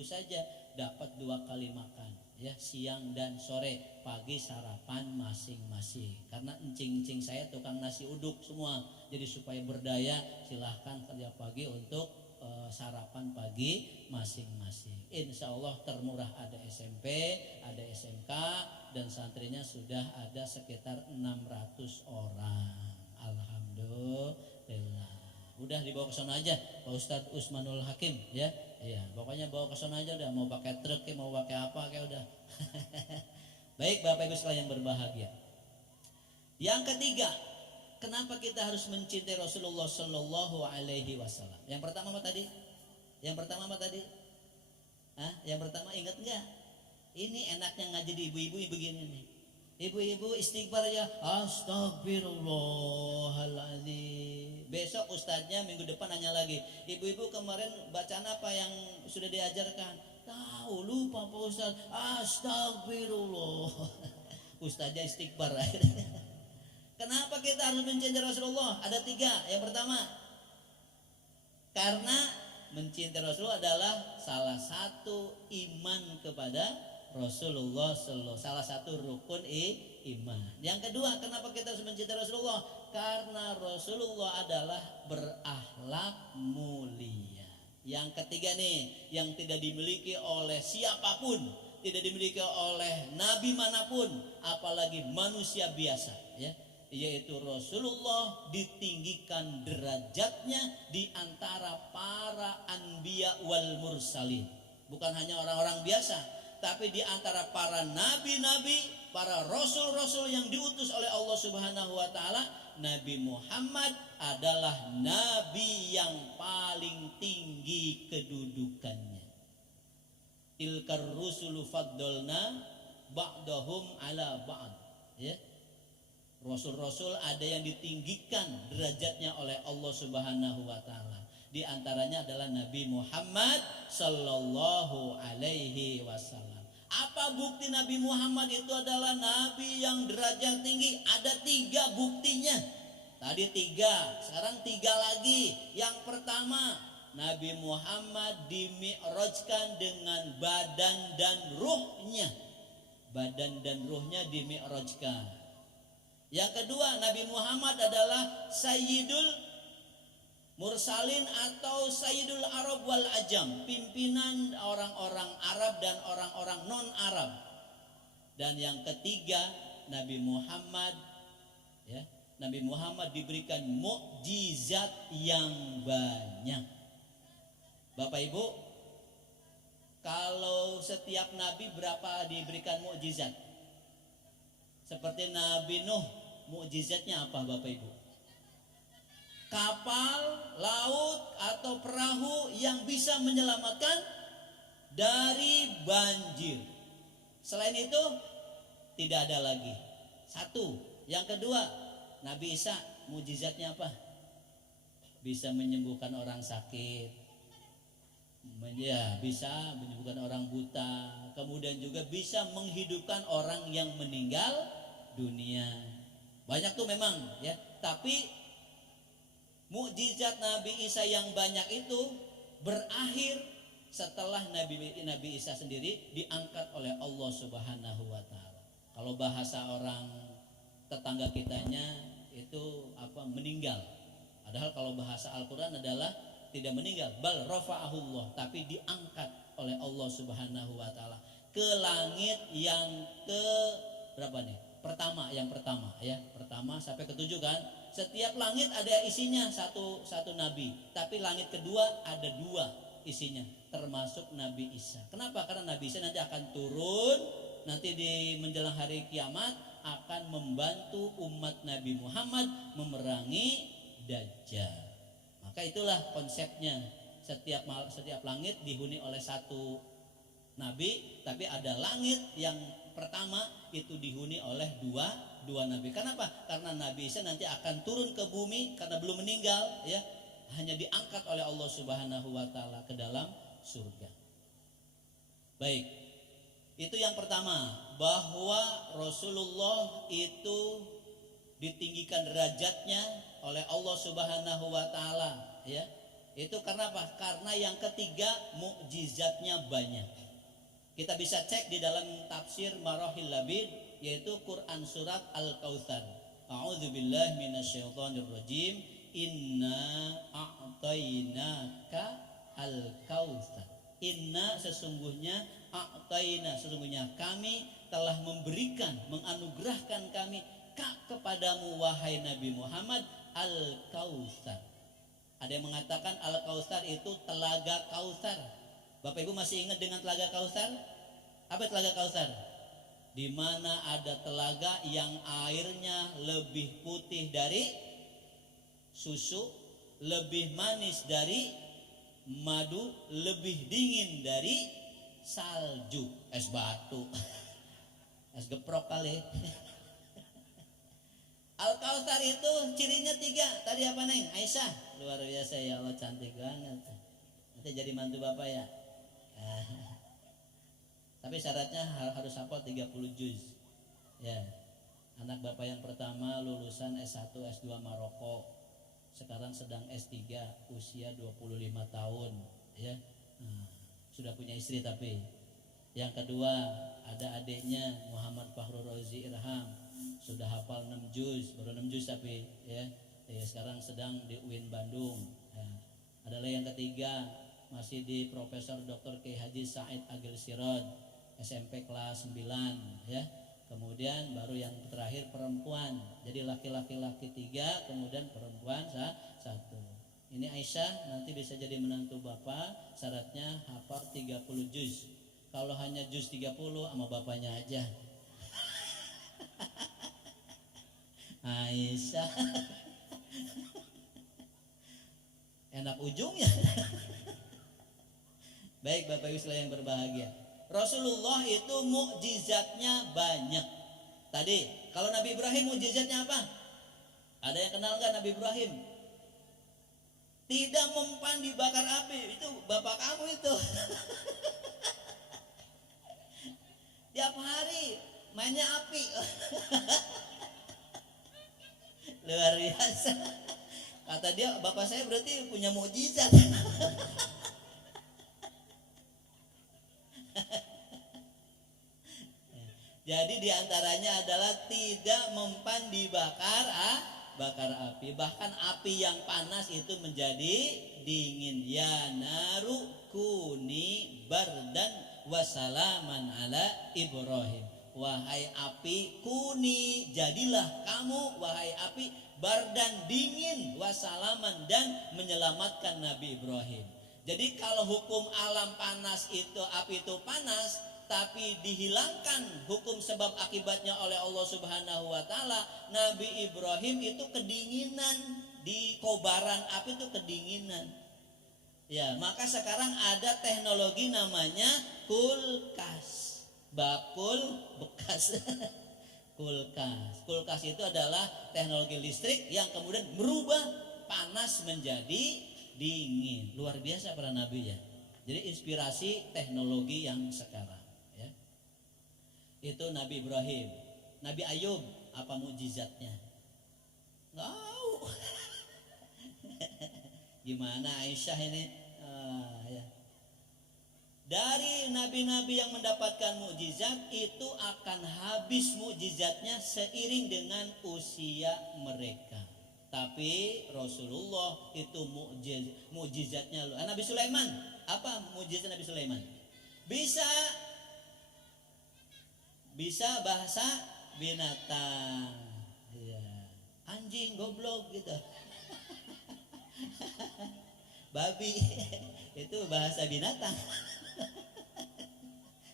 saja, dapat 2 kali makan ya, siang dan sore, pagi sarapan masing-masing. Karena encing-encing saya tukang nasi uduk semua, jadi supaya berdaya silahkan kerja pagi untuk sarapan pagi masing-masing. Insya Allah termurah, ada SMP, ada SMK, dan santrinya sudah ada sekitar 600 orang. Alhamdulillah. Udah dibawa ke sana aja Pak Ustadz Usmanul Hakim ya. Iya, pokoknya bawa ke sana aja udah, mau pakai truk kayak mau pakai apa kayak udah. Baik Bapak Ibu sekalian berbahagia. Yang ketiga, kenapa kita harus mencintai Rasulullah Shallallahu Alaihi Wasallam? Yang pertama apa tadi? Yang pertama ingat nggak? Ini enaknya ngaji di ibu-ibu begini nih. Ibu-ibu istighfar ya, astagfirullahaladzim. Besok ustadznya minggu depan nanya lagi, ibu-ibu kemarin bacaan apa yang sudah diajarkan? Tahu, lupa Pak Ustadz. Astagfirullah. Ustadznya istighfar. Kenapa kita harus mencintai Rasulullah? Ada 3. Yang pertama, karena mencintai Rasulullah adalah salah satu iman kepada Rasulullah Sallallahu, salah satu rukun iman. Yang kedua, kenapa kita harus mencintai Rasulullah? Karena Rasulullah adalah berakhlak mulia. Yang ketiga nih, yang tidak dimiliki oleh siapapun, tidak dimiliki oleh nabi manapun, apalagi manusia biasa ya, yaitu Rasulullah ditinggikan derajatnya di antara para anbiya wal mursalin. Bukan hanya orang-orang biasa, tapi di antara para nabi-nabi, para rasul-rasul yang diutus oleh Allah Subhanahu wa taala, Nabi Muhammad adalah nabi yang paling tinggi kedudukannya. Tilkar rusulu faddalna ba'dahum ala ba'd, ya. Rasul-rasul ada yang ditinggikan derajatnya oleh Allah Subhanahu wa taala. Di antaranya adalah Nabi Muhammad sallallahu alaihi wasallam. Apa bukti Nabi Muhammad itu adalah nabi yang derajat tinggi? Ada 3 buktinya. Tadi 3, sekarang 3 lagi. Yang pertama, Nabi Muhammad dimi'rajkan dengan badan dan ruhnya. Badan dan ruhnya dimi'rajkan. Yang kedua, Nabi Muhammad adalah Sayyidul Mursalin atau Sayyidul Arab wal Ajam, pimpinan orang-orang Arab dan orang-orang non-Arab. Dan yang ketiga, Nabi Muhammad, ya, Nabi Muhammad diberikan mukjizat yang banyak. Bapak Ibu, kalau setiap nabi berapa diberikan mukjizat? Seperti Nabi Nuh, mukjizatnya apa Bapak Ibu? Kapal, laut atau perahu yang bisa menyelamatkan dari banjir. Selain itu tidak ada lagi. 1. Yang kedua, Nabi Isa, mukjizatnya apa? Bisa menyembuhkan orang sakit. Ya, bisa menyembuhkan orang buta, kemudian juga bisa menghidupkan orang yang meninggal dunia. Banyak tuh memang, ya. Tapi mukjizat Nabi Isa yang banyak itu berakhir setelah Nabi Isa sendiri diangkat oleh Allah Subhanahu wa taala. Kalau bahasa orang tetangga kitanya itu apa? Meninggal. Padahal kalau bahasa Al-Qur'an adalah tidak meninggal, bal rafa'ahullah, tapi diangkat oleh Allah Subhanahu wa taala ke langit yang ke berapa nih? Yang pertama ya, pertama sampai ke-7 kan. Setiap langit ada isinya satu nabi, tapi langit kedua ada 2 isinya, termasuk Nabi Isa. Kenapa? Karena Nabi Isa nanti akan turun, nanti di menjelang hari kiamat akan membantu umat Nabi Muhammad memerangi Dajjal. Maka itulah konsepnya, setiap langit dihuni oleh 1 nabi, tapi ada langit yang pertama itu dihuni oleh dua nabi. Kenapa? Karena Nabi Isa nanti akan turun ke bumi karena belum meninggal, ya, hanya diangkat oleh Allah Subhanahu wa taala ke dalam surga. Baik, itu yang pertama, bahwa Rasulullah itu ditinggikan derajatnya oleh Allah Subhanahu wa taala, ya. Itu karena apa? Karena yang ketiga, mukjizatnya banyak. Kita bisa cek di dalam tafsir Marahil Labid, yaitu Quran surat Al-Kautsar. A'udzubillahi minasyaitonirrajim. Inna a'tainaka al-kautsar. Inna sesungguhnya, a'taina sesungguhnya kami telah memberikan, menganugerahkan kami kepadamu wahai Nabi Muhammad al-Kautsar. Ada yang mengatakan al-Kautsar itu telaga Kautsar. Bapak Ibu masih ingat dengan telaga Kautsar? Apa telaga Kautsar? Di mana ada telaga yang airnya lebih putih dari susu, lebih manis dari madu, lebih dingin dari salju, es batu, es geprok kali. Al-Kautsar itu cirinya 3. Tadi apa Neng? Aisyah. Luar biasa ya Allah, cantik banget. Nanti jadi mantu Bapak ya. Tapi syaratnya harus hafal 30 juz. Ya. Anak Bapak yang pertama lulusan S1 S2 Maroko. Sekarang sedang S3, usia 25 tahun, ya. Sudah punya istri tapi. Yang kedua, ada adiknya Muhammad Fahrul Rozi Irham. Sudah hafal 6 juz, baru 6 juz tapi, ya. Sekarang sedang di UIN Bandung. Ya. Adalah yang ketiga, masih di Profesor Dr. Kiai Haji Said Agil Sirod, SMP kelas 9, ya. Kemudian baru yang terakhir perempuan. Jadi laki-laki 3, kemudian perempuan 1. Ini Aisyah nanti bisa jadi menantu bapak, syaratnya hafal 30 juz. Kalau hanya juz 30 sama bapaknya aja. Aisyah enak ujungnya. Baik Bapak Ibu sekalian yang berbahagia, Rasulullah itu mukjizatnya banyak. Tadi kalau Nabi Ibrahim mukjizatnya apa? Ada yang kenal nggak Nabi Ibrahim? Tidak mempan dibakar api, itu bapak kamu itu. Tiap hari mainnya api. Luar biasa. Kata dia, bapak saya berarti punya mukjizat. Jadi diantaranya adalah tidak mempan dibakar bakar api. Bahkan api yang panas itu menjadi dingin. Ya naru kuni bardan wasalaman ala Ibrahim. Wahai api kuni, jadilah kamu wahai api bardan dingin wasalaman dan menyelamatkan Nabi Ibrahim. Jadi kalau hukum alam panas itu, api itu panas, tapi dihilangkan hukum sebab akibatnya oleh Allah Subhanahu wa taala, Nabi Ibrahim itu kedinginan, di kobaran api itu kedinginan. Ya, maka sekarang ada teknologi namanya kulkas. Bakul bekas. Kulkas itu adalah teknologi listrik yang kemudian merubah panas menjadi dingin. Luar biasa para nabi ya. Jadi inspirasi teknologi yang sekarang. Itu Nabi Ibrahim. Nabi Ayub, apa mukjizatnya? Nggak tahu. Gimana Aisyah ini? Ya. Dari nabi-nabi yang mendapatkan mukjizat itu akan habis mukjizatnya seiring dengan usia mereka. Tapi Rasulullah itu mukjizatnya. Nabi Sulaiman, apa mukjizat Nabi Sulaiman? Bisa bahasa binatang, ya. Anjing, goblok gitu. Babi itu bahasa binatang.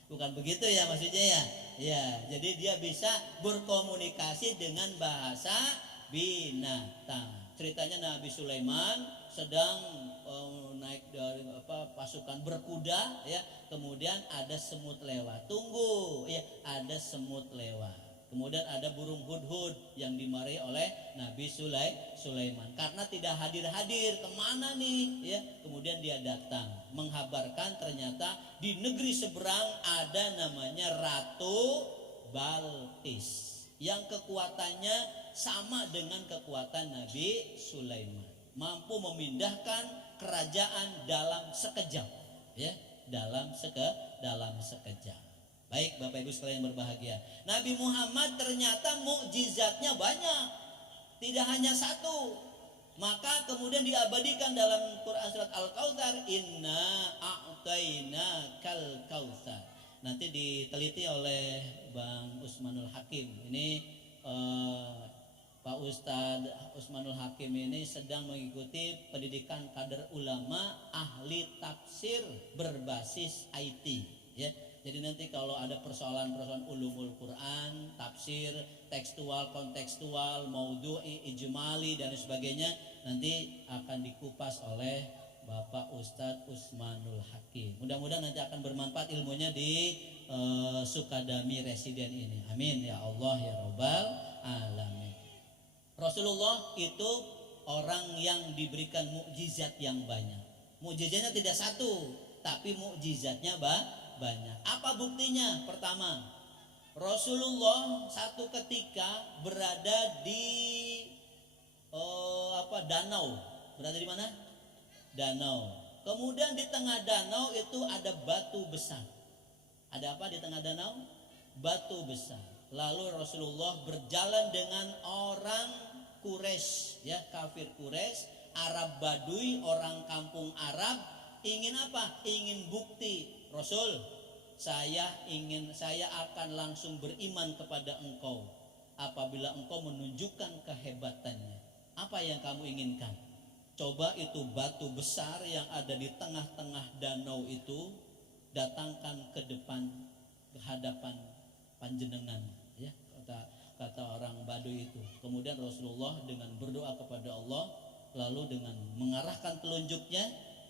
Bukan begitu ya maksudnya ya. Ya, jadi dia bisa berkomunikasi dengan bahasa binatang. Ceritanya Nabi Sulaiman sedang naik dari pasukan berkuda ya, kemudian ada semut lewat. Tunggu ya, ada semut lewat. Kemudian ada burung hudhud yang dimarahi oleh Nabi Sulaiman karena tidak hadir-hadir. Kemana nih ya? Kemudian dia datang menghabarkan ternyata di negeri seberang ada namanya Ratu Balqis yang kekuatannya sama dengan kekuatan Nabi Sulaiman, mampu memindahkan kerajaan dalam sekejap ya, dalam sekejap. Baik Bapak Ibu sekalian yang berbahagia, Nabi Muhammad ternyata mukjizatnya banyak, tidak hanya satu. Maka kemudian diabadikan dalam Quran surat Al-Kautsar, inna a'tayna kal kautsar. Nanti diteliti oleh Bang Usmanul Hakim. Ini Pak Ustadz Usmanul Hakim ini sedang mengikuti pendidikan kader ulama ahli tafsir berbasis IT ya. Jadi nanti kalau ada persoalan-persoalan ulumul Quran, tafsir, tekstual, kontekstual, maudhu'i, ijmali dan sebagainya nanti akan dikupas oleh Bapak Ustadz Usmanul Hakim. Mudah-mudahan nanti akan bermanfaat ilmunya di Sukadami Residen ini. Amin ya Allah ya Rabbal alamin. Rasulullah itu orang yang diberikan mukjizat yang banyak. Mukjizatnya tidak satu, tapi mukjizatnya banyak. Apa buktinya? Pertama, Rasulullah satu ketika berada di danau. Berada di mana? Danau. Kemudian di tengah danau itu ada batu besar. Ada apa di tengah danau? Batu besar. Lalu Rasulullah berjalan dengan orang Quraisy, ya, kafir Quraisy, Arab Baduy, orang kampung Arab. Ingin apa? Ingin bukti. Rasul, saya akan langsung beriman kepada engkau apabila engkau menunjukkan kehebatannya. Apa yang kamu inginkan? Coba itu batu besar yang ada di tengah-tengah danau itu datangkan ke depan, ke hadapan panjenengan, ya, kata orang Baduy itu. Kemudian Rasulullah dengan berdoa kepada Allah, lalu dengan mengarahkan telunjuknya,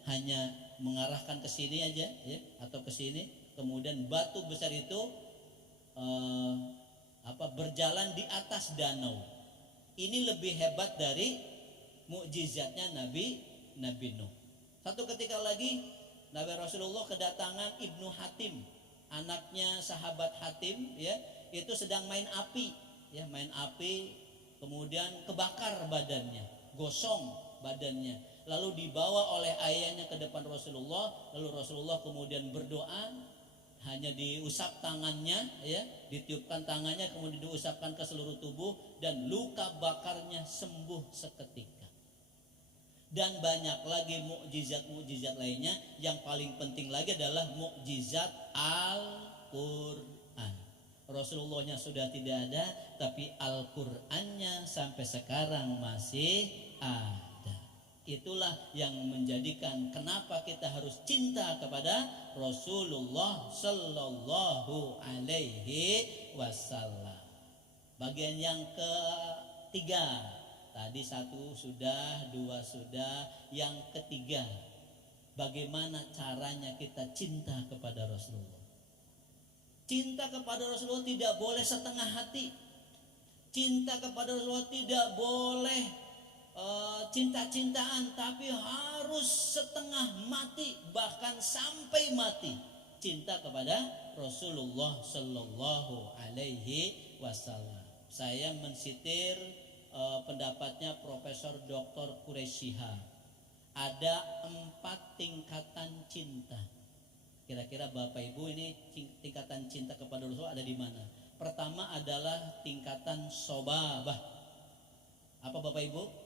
hanya mengarahkan ke sini aja, ya, atau ke sini. Kemudian batu besar itu berjalan di atas danau. Ini lebih hebat dari mukjizatnya Nabi Nuh. Satu ketika lagi Nabi Rasulullah kedatangan Ibnu Hatim, anaknya sahabat Hatim, ya, itu sedang main api, ya, main api, kemudian kebakar badannya, gosong badannya. Lalu dibawa oleh ayahnya ke depan Rasulullah, lalu Rasulullah kemudian berdoa, hanya diusap tangannya, ya, ditiupkan tangannya, kemudian diusapkan ke seluruh tubuh, dan luka bakarnya sembuh seketika. Dan banyak lagi mukjizat-mukjizat lainnya. Yang paling penting lagi adalah mukjizat Al-Quran. Rasulullahnya sudah tidak ada, tapi Al-Qurannya sampai sekarang masih ada. Itulah yang menjadikan kenapa kita harus cinta kepada Rasulullah Sallallahu Alaihi Wasallam. Bagian yang ketiga, tadi satu sudah, dua sudah, yang ketiga, bagaimana caranya kita cinta kepada Rasulullah. Cinta kepada Rasulullah tidak boleh setengah hati. Cinta kepada Rasulullah tidak boleh cinta-cintaan, tapi harus setengah mati, bahkan sampai mati. Cinta kepada Rasulullah Sallallahu Alaihi Wasallam. Saya mensitir pendapatnya Profesor Dr. Quraisyihab. Ada 4 tingkatan cinta. Kira-kira Bapak Ibu ini tingkatan cinta kepada Rasul ada di mana? Pertama adalah tingkatan sobabah. Apa Bapak Ibu?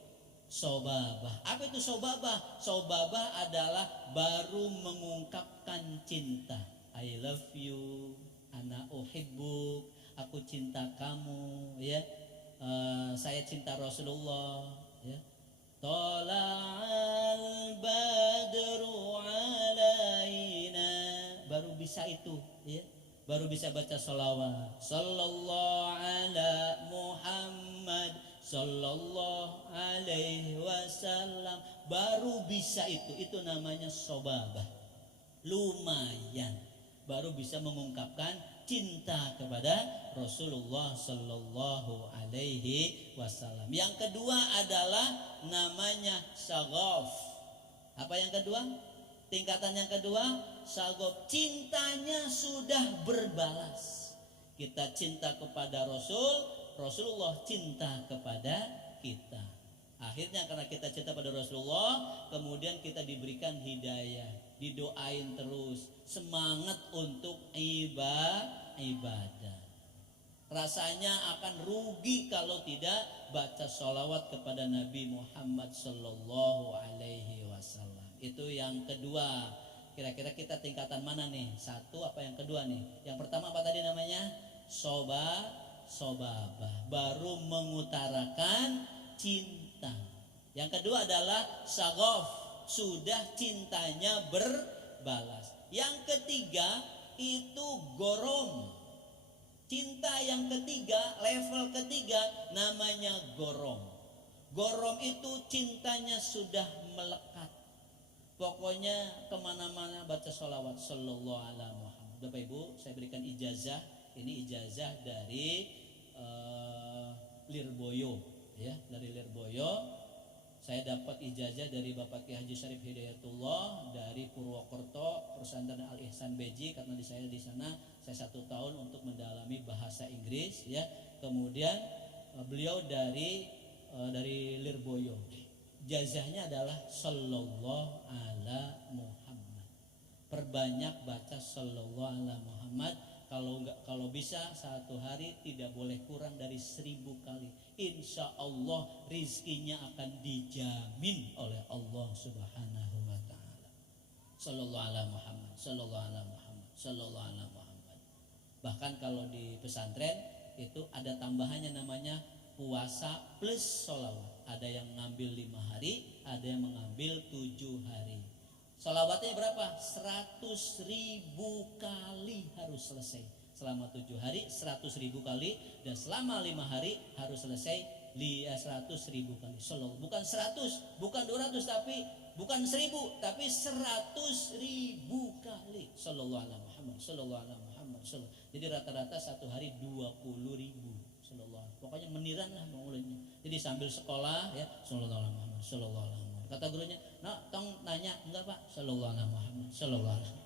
Sobabah. Apa itu sobabah? Sobabah adalah baru mengungkapkan cinta. I love you, ana uhibbuk, aku cinta kamu, ya. Saya cinta Rasulullah, ya. Tola'al badru alaina, baru bisa itu, ya. Baru bisa baca sholawat, sallallahu ala Muhammad sallallahu alaihi wasallam, baru bisa itu namanya sobabah. Lumayan, baru bisa mengungkapkan cinta kepada Rasulullah Sallallahu Alaihi Wasallam. Yang kedua adalah namanya syagaf. Apa yang kedua? Tingkatan yang kedua, syagaf, cintanya sudah berbalas. Kita cinta kepada Rasulullah cinta kepada kita. Akhirnya karena kita cinta pada Rasulullah, kemudian kita diberikan hidayah, didoain terus, semangat untuk ibadah. Rasanya akan rugi kalau tidak baca sholawat kepada Nabi Muhammad Sallallahu Alaihi Wasallam. Itu yang kedua. Kira-kira kita tingkatan mana nih? Satu apa yang kedua nih? Yang pertama apa tadi namanya? Sobabah, baru mengutarakan cinta. Yang kedua adalah syagaf, sudah cintanya berbalas. Yang ketiga itu gorom. Cinta yang ketiga, level ketiga namanya gorom. Gorom itu cintanya sudah melekat. Pokoknya kemana-mana baca sholawat sallallahu alaihi Muhammad. Bapak Ibu, saya berikan ijazah. Ini ijazah dari Lirboyo, ya, dari Lirboyo. Saya dapat ijazah dari Bapak Ki Haji Syarif Hidayatullah dari Purwokerto, Pesantren Al Ihsan Beji, karena saya di sana saya 1 tahun untuk mendalami bahasa Inggris, ya. Kemudian beliau dari Lirboyo. Ijazahnya adalah sallallahu ala Muhammad. Perbanyak baca sallallahu ala Muhammad. Kalau bisa 1 hari tidak boleh kurang dari 1000 kali. Insya Allah rizkinya akan dijamin oleh Allah Subhanahu wa Ta'ala. Sallallahu ala Muhammad, sallallahu ala Muhammad, sallallahu ala Muhammad. Bahkan kalau di pesantren itu ada tambahannya namanya puasa plus sholawat. Ada yang ngambil 5 hari, ada yang mengambil 7 hari. Sholawatnya berapa? 100.000 kali harus selesai. Selama 7 hari 100.000 kali, dan selama 5 hari harus selesai 100.000 kali. Bukan 100, bukan 200, tapi bukan 1000, tapi 100.000 kali. Sallallahu alaihi Muhammad, sallallahu alaihi Muhammad, sallallahu. Jadi rata-rata satu hari 20.000. Sallallahu. Pokoknya meniran lah maulidnya. Jadi sambil sekolah ya, sallallahu alaihi Muhammad, sallallahu alaihi Muhammad. Kata gurunya, "Nak, tong nanya enggak Pak?" Sallallahu alaihi Muhammad, sallallahu alaihi.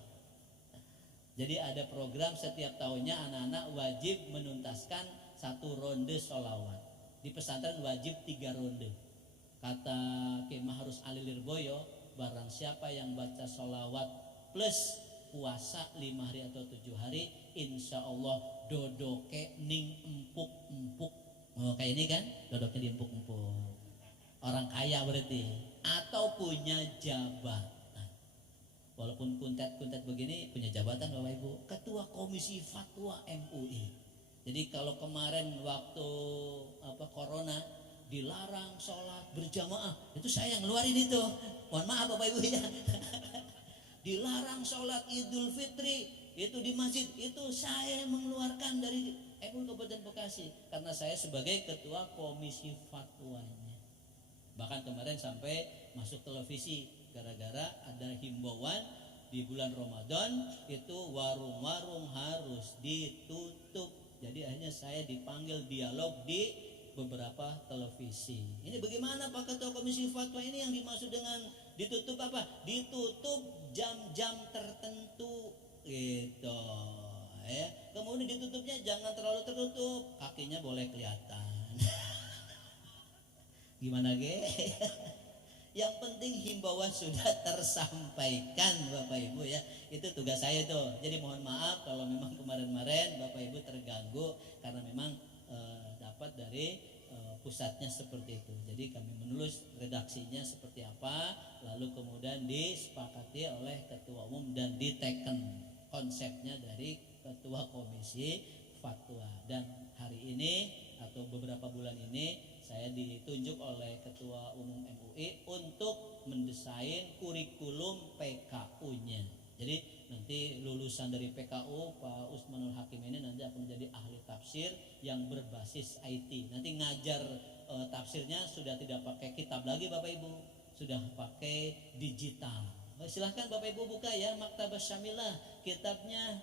Jadi ada program setiap tahunnya anak-anak wajib menuntaskan 1 ronde sholawat. Di pesantren wajib 3 ronde. Kata Kiai Maharus Ali Lirboyo, barang siapa yang baca sholawat plus puasa 5 hari atau 7 hari, insya Allah dodoke ning empuk-empuk. Oh, kayak ini kan, dodoknya diempuk-empuk. Orang kaya berarti, atau punya jabatan. Walaupun kuntet-kuntet begini punya jabatan Bapak Ibu, Ketua Komisi Fatwa MUI. Jadi kalau kemarin waktu corona dilarang sholat berjamaah, itu saya yang ngeluarin itu. Mohon maaf Bapak Ibu ya. Dilarang sholat Idul Fitri itu di masjid, itu saya mengeluarkan dari MUI Kabupaten Bekasi karena saya sebagai Ketua Komisi Fatwanya. Bahkan kemarin sampai masuk televisi gara-gara ada himbauan di bulan Ramadan itu warung-warung harus ditutup. Jadi akhirnya saya dipanggil dialog di beberapa televisi. Ini bagaimana Pak Ketua Komisi Fatwa, ini yang dimaksud dengan ditutup apa? Ditutup jam-jam tertentu gitu ya. Kemudian ditutupnya jangan terlalu tertutup, kakinya boleh kelihatan. Gimana ge? Yang penting himbauan sudah tersampaikan Bapak Ibu ya. Itu tugas saya tuh. Jadi mohon maaf kalau memang kemarin-kemarin Bapak Ibu terganggu karena memang dapat dari pusatnya seperti itu. Jadi kami menulis redaksinya seperti apa, lalu kemudian disepakati oleh Ketua Umum dan diteken konsepnya dari Ketua Komisi Fatwa. Dan hari ini atau beberapa bulan ini saya ditunjuk oleh Ketua Umum MUI untuk mendesain kurikulum PKU-nya. Jadi nanti lulusan dari PKU Pak Usmanul Hakim ini nanti akan menjadi ahli tafsir yang berbasis IT. Nanti ngajar tafsirnya sudah tidak pakai kitab lagi Bapak Ibu, sudah pakai digital. Silahkan Bapak Ibu buka ya Maktabah Syamilah, kitabnya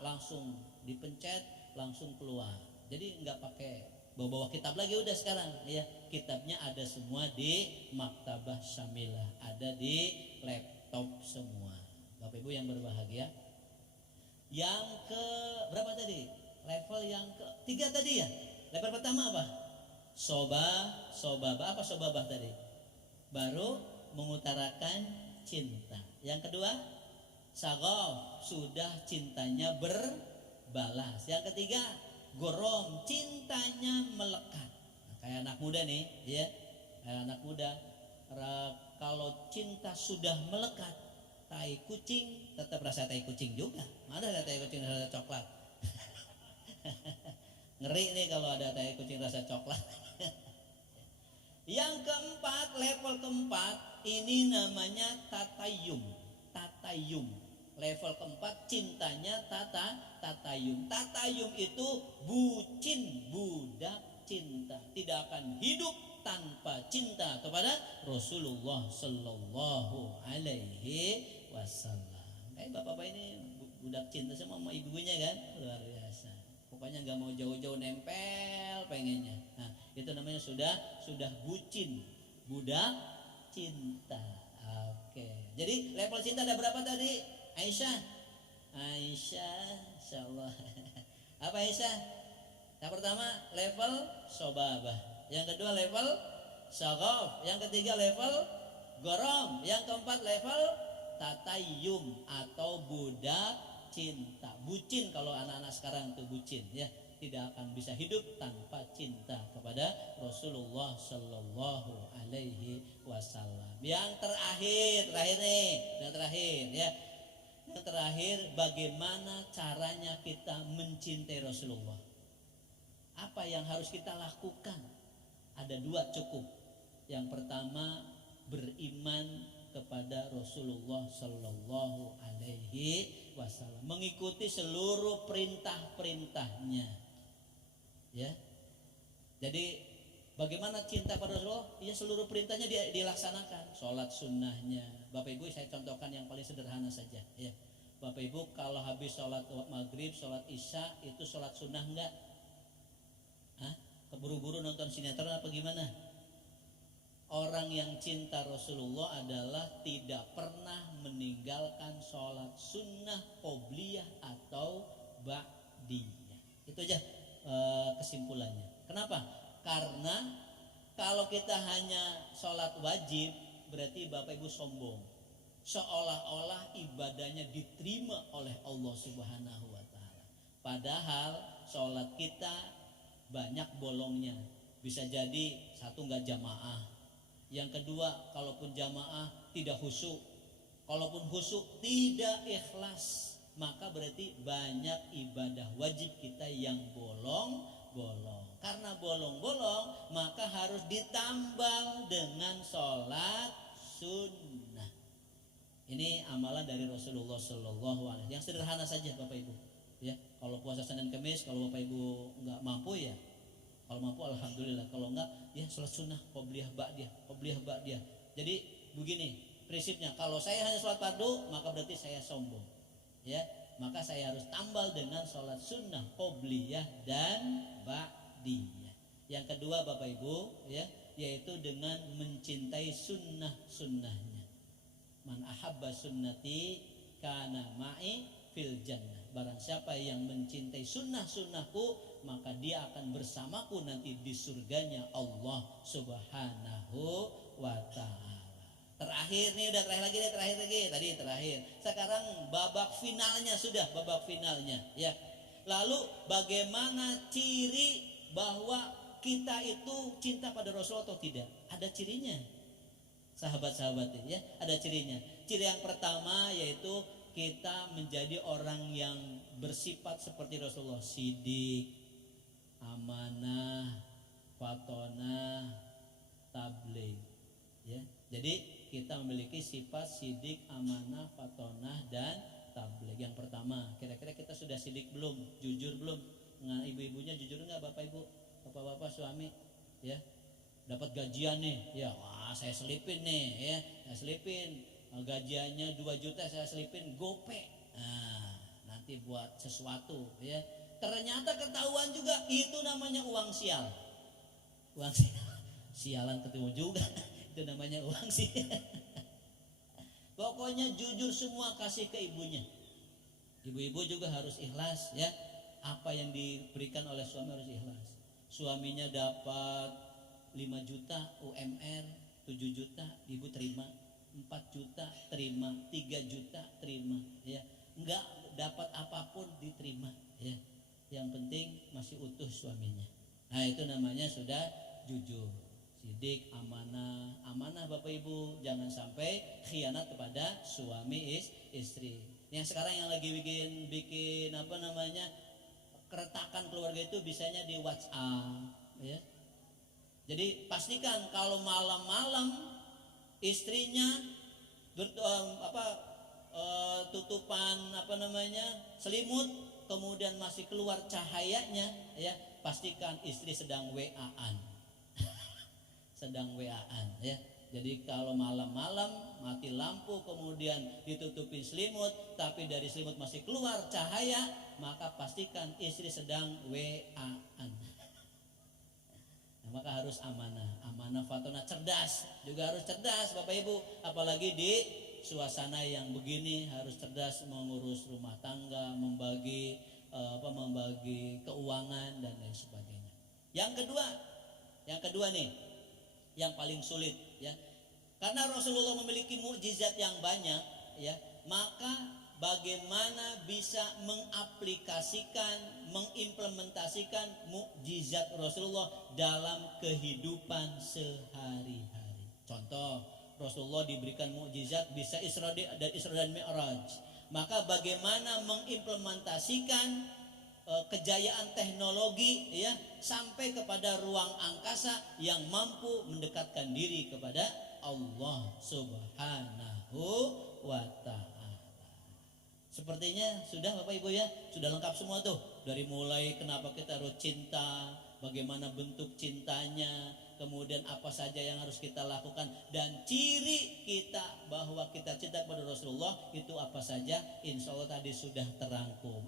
langsung dipencet langsung keluar. Jadi nggak pakai bawa kitab lagi udah sekarang ya, kitabnya ada semua di Maktabah Syamilah, ada di laptop semua. Bapak Ibu yang berbahagia, yang ke berapa tadi? Level yang ke 3 tadi ya. Level pertama apa? Sobabah apa sobabah tadi? Baru mengutarakan cinta. Yang kedua, sagof, sudah cintanya berbalas. Yang ketiga, gorom, cintanya melekat. Nah, kayak anak muda nih ya, kayak anak muda kalau cinta sudah melekat, tai kucing tetap rasa tai kucing juga. Mana ada tai kucing rasa coklat? Ngeri nih kalau ada tai kucing rasa coklat. Yang keempat, level keempat ini namanya tatayum. Tatayum. Level keempat cintanya tatayum. Tatayum itu bucin, budak cinta. Tidak akan hidup tanpa cinta kepada Rasulullah Sallallahu Alaihi Wasallam. Bapak-bapak ini budak cinta sama ibunya kan, luar biasa. Pokoknya nggak mau jauh-jauh nempel pengennya. Nah itu namanya sudah bucin, budak cinta. Oke. Jadi level cinta ada berapa tadi? Aisyah, insyaallah. Apa Aisyah? Yang pertama level sobabah, yang kedua level sagof, yang ketiga level gorom, yang keempat level tatayum atau budak cinta. Bucin, kalau anak-anak sekarang tuh bucin ya, tidak akan bisa hidup tanpa cinta kepada Rasulullah Sallallahu Alaihi Wasallam. Yang terakhir nih, yang terakhir ya. Yang terakhir, bagaimana caranya kita mencintai Rasulullah? Apa yang harus kita lakukan? Ada 2 cukup. Yang pertama, beriman kepada Rasulullah Sallallahu Alaihi Wasallam, mengikuti seluruh perintah-perintahnya. Ya, jadi bagaimana cinta pada Rasulullah? Ya seluruh perintahnya dilaksanakan. Sholat sunnahnya, Bapak Ibu saya contohkan yang paling sederhana saja. Ya, Bapak Ibu kalau habis sholat maghrib, sholat isya itu sholat sunnah enggak? Hah? Keburu-buru nonton sinetron apa gimana? Orang yang cinta Rasulullah adalah tidak pernah meninggalkan sholat sunnah qobliyah atau ba'diyah. Itu aja kesimpulannya. Kenapa? Karena kalau kita hanya sholat wajib berarti Bapak Ibu sombong, seolah-olah ibadahnya diterima oleh Allah Subhanahu wa Ta'ala. Padahal sholat kita banyak bolongnya. Bisa jadi satu nggak jamaah, yang kedua kalaupun jamaah tidak khusyuk, kalaupun khusyuk tidak ikhlas, maka berarti banyak ibadah wajib kita yang bolong-bolong. Karena bolong-bolong maka harus ditambal dengan sholat sunnah. Ini amalan dari Rasulullah Sallallahu Alaihi Wasallam yang sederhana saja Bapak Ibu. Ya, kalau puasa Senin Kamis, kalau Bapak Ibu nggak mampu ya, kalau mampu alhamdulillah, kalau enggak ya sholat sunnah qobliyah ba'diyah. Jadi begini prinsipnya, kalau saya hanya sholat fardu maka berarti saya sombong. Ya, maka saya harus tambal dengan sholat sunnah qobliyah dan ba'diyah. Yang kedua Bapak Ibu ya, yaitu dengan mencintai sunnahnya. Man ahabba sunnati kana ma'i fil jannah. Barang siapa yang mencintai sunnahku, maka dia akan bersamaku nanti di surganya Allah Subhanahu wa Ta'ala. Terakhir nih, udah terakhir lagi. Tadi terakhir. Sekarang babak finalnya sudah, babak finalnya ya. Lalu bagaimana ciri bahwa kita itu cinta pada Rasulullah atau tidak? Ada cirinya. Sahabat-sahabat ya, ada cirinya. Ciri yang pertama yaitu kita menjadi orang yang bersifat seperti Rasulullah, sidik, amanah, fatonah, tabligh. Ya, jadi kita memiliki sifat sidik, amanah, fatonah, dan tabligh. Yang pertama, kira-kira kita sudah sidik belum? Jujur belum? Nah, ibu-ibunya jujur nggak, bapak ibu, bapak-bapak suami? Ya, dapat gajian nih, ya, wah saya selipin nih, ya, saya selipin. Gajiannya 2 juta saya selipin gope. Nah, nanti buat sesuatu ya. Ternyata ketahuan juga itu namanya uang sial. Uang sial. Sialan ketemu juga. Itu namanya uang sial. Pokoknya jujur semua kasih ke ibunya. Ibu-ibu juga harus ikhlas ya. Apa yang diberikan oleh suami harus ikhlas. Suaminya dapat 5 juta UMR, 7 juta ibu terima, 4 juta terima, 3 juta terima ya. Enggak dapat apapun diterima ya. Yang penting masih utuh suaminya. Nah, itu namanya sudah jujur. Sidik, amanah Bapak Ibu, jangan sampai khianat kepada suami istri. Yang sekarang yang lagi bikin apa namanya? Keretakan keluarga itu bisanya di WhatsApp ya. Jadi pastikan kalau malam-malam istrinya tutupan selimut, kemudian masih keluar cahayanya ya, pastikan istri sedang WA-an. Sedang WA-an ya. Jadi kalau malam-malam mati lampu kemudian ditutupin selimut tapi dari selimut masih keluar cahaya, maka pastikan istri sedang WA-an. Maka harus amanah fatonah, cerdas, juga harus cerdas Bapak Ibu, apalagi di suasana yang begini harus cerdas mengurus rumah tangga, membagi keuangan dan lain sebagainya. Yang kedua nih, yang paling sulit ya. Karena Rasulullah memiliki mukjizat yang banyak ya, maka bagaimana bisa mengimplementasikan mukjizat Rasulullah dalam kehidupan sehari-hari. Contoh, Rasulullah diberikan mukjizat bisa Isra dan Mi'raj. Maka bagaimana mengimplementasikan kejayaan teknologi ya sampai kepada ruang angkasa yang mampu mendekatkan diri kepada Allah Subhanahu wa Ta'ala. Sepertinya sudah Bapak Ibu ya, sudah lengkap semua tuh. Dari mulai kenapa kita harus cinta, bagaimana bentuk cintanya, kemudian apa saja yang harus kita lakukan, dan ciri kita bahwa kita cinta kepada Rasulullah itu apa saja, insya Allah tadi sudah terangkum.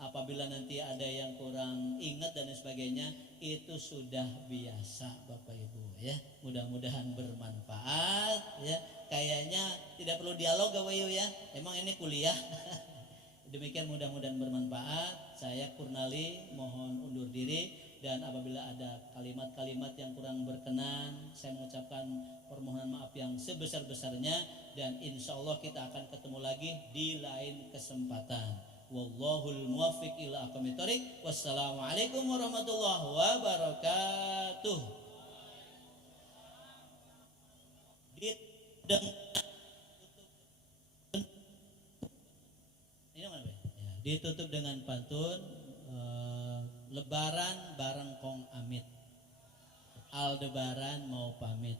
Apabila nanti ada yang kurang ingat dan sebagainya, itu sudah biasa Bapak Ibu ya. Mudah-mudahan bermanfaat ya. Kayaknya tidak perlu dialog Bapak Ibu ya, emang ini kuliah. Demikian, mudah-mudahan bermanfaat. Saya Kurnali mohon undur diri, dan apabila ada kalimat-kalimat yang kurang berkenan, saya mengucapkan permohonan maaf yang sebesar-besarnya, dan insya Allah kita akan ketemu lagi di lain kesempatan. Wallahul muwaffiq ila aqwamit thoriq. Wassalamualaikum warahmatullahi wabarakatuh. Ditutup dengan pantun, Lebaran bareng Kong Amit, Aldebaran mau pamit.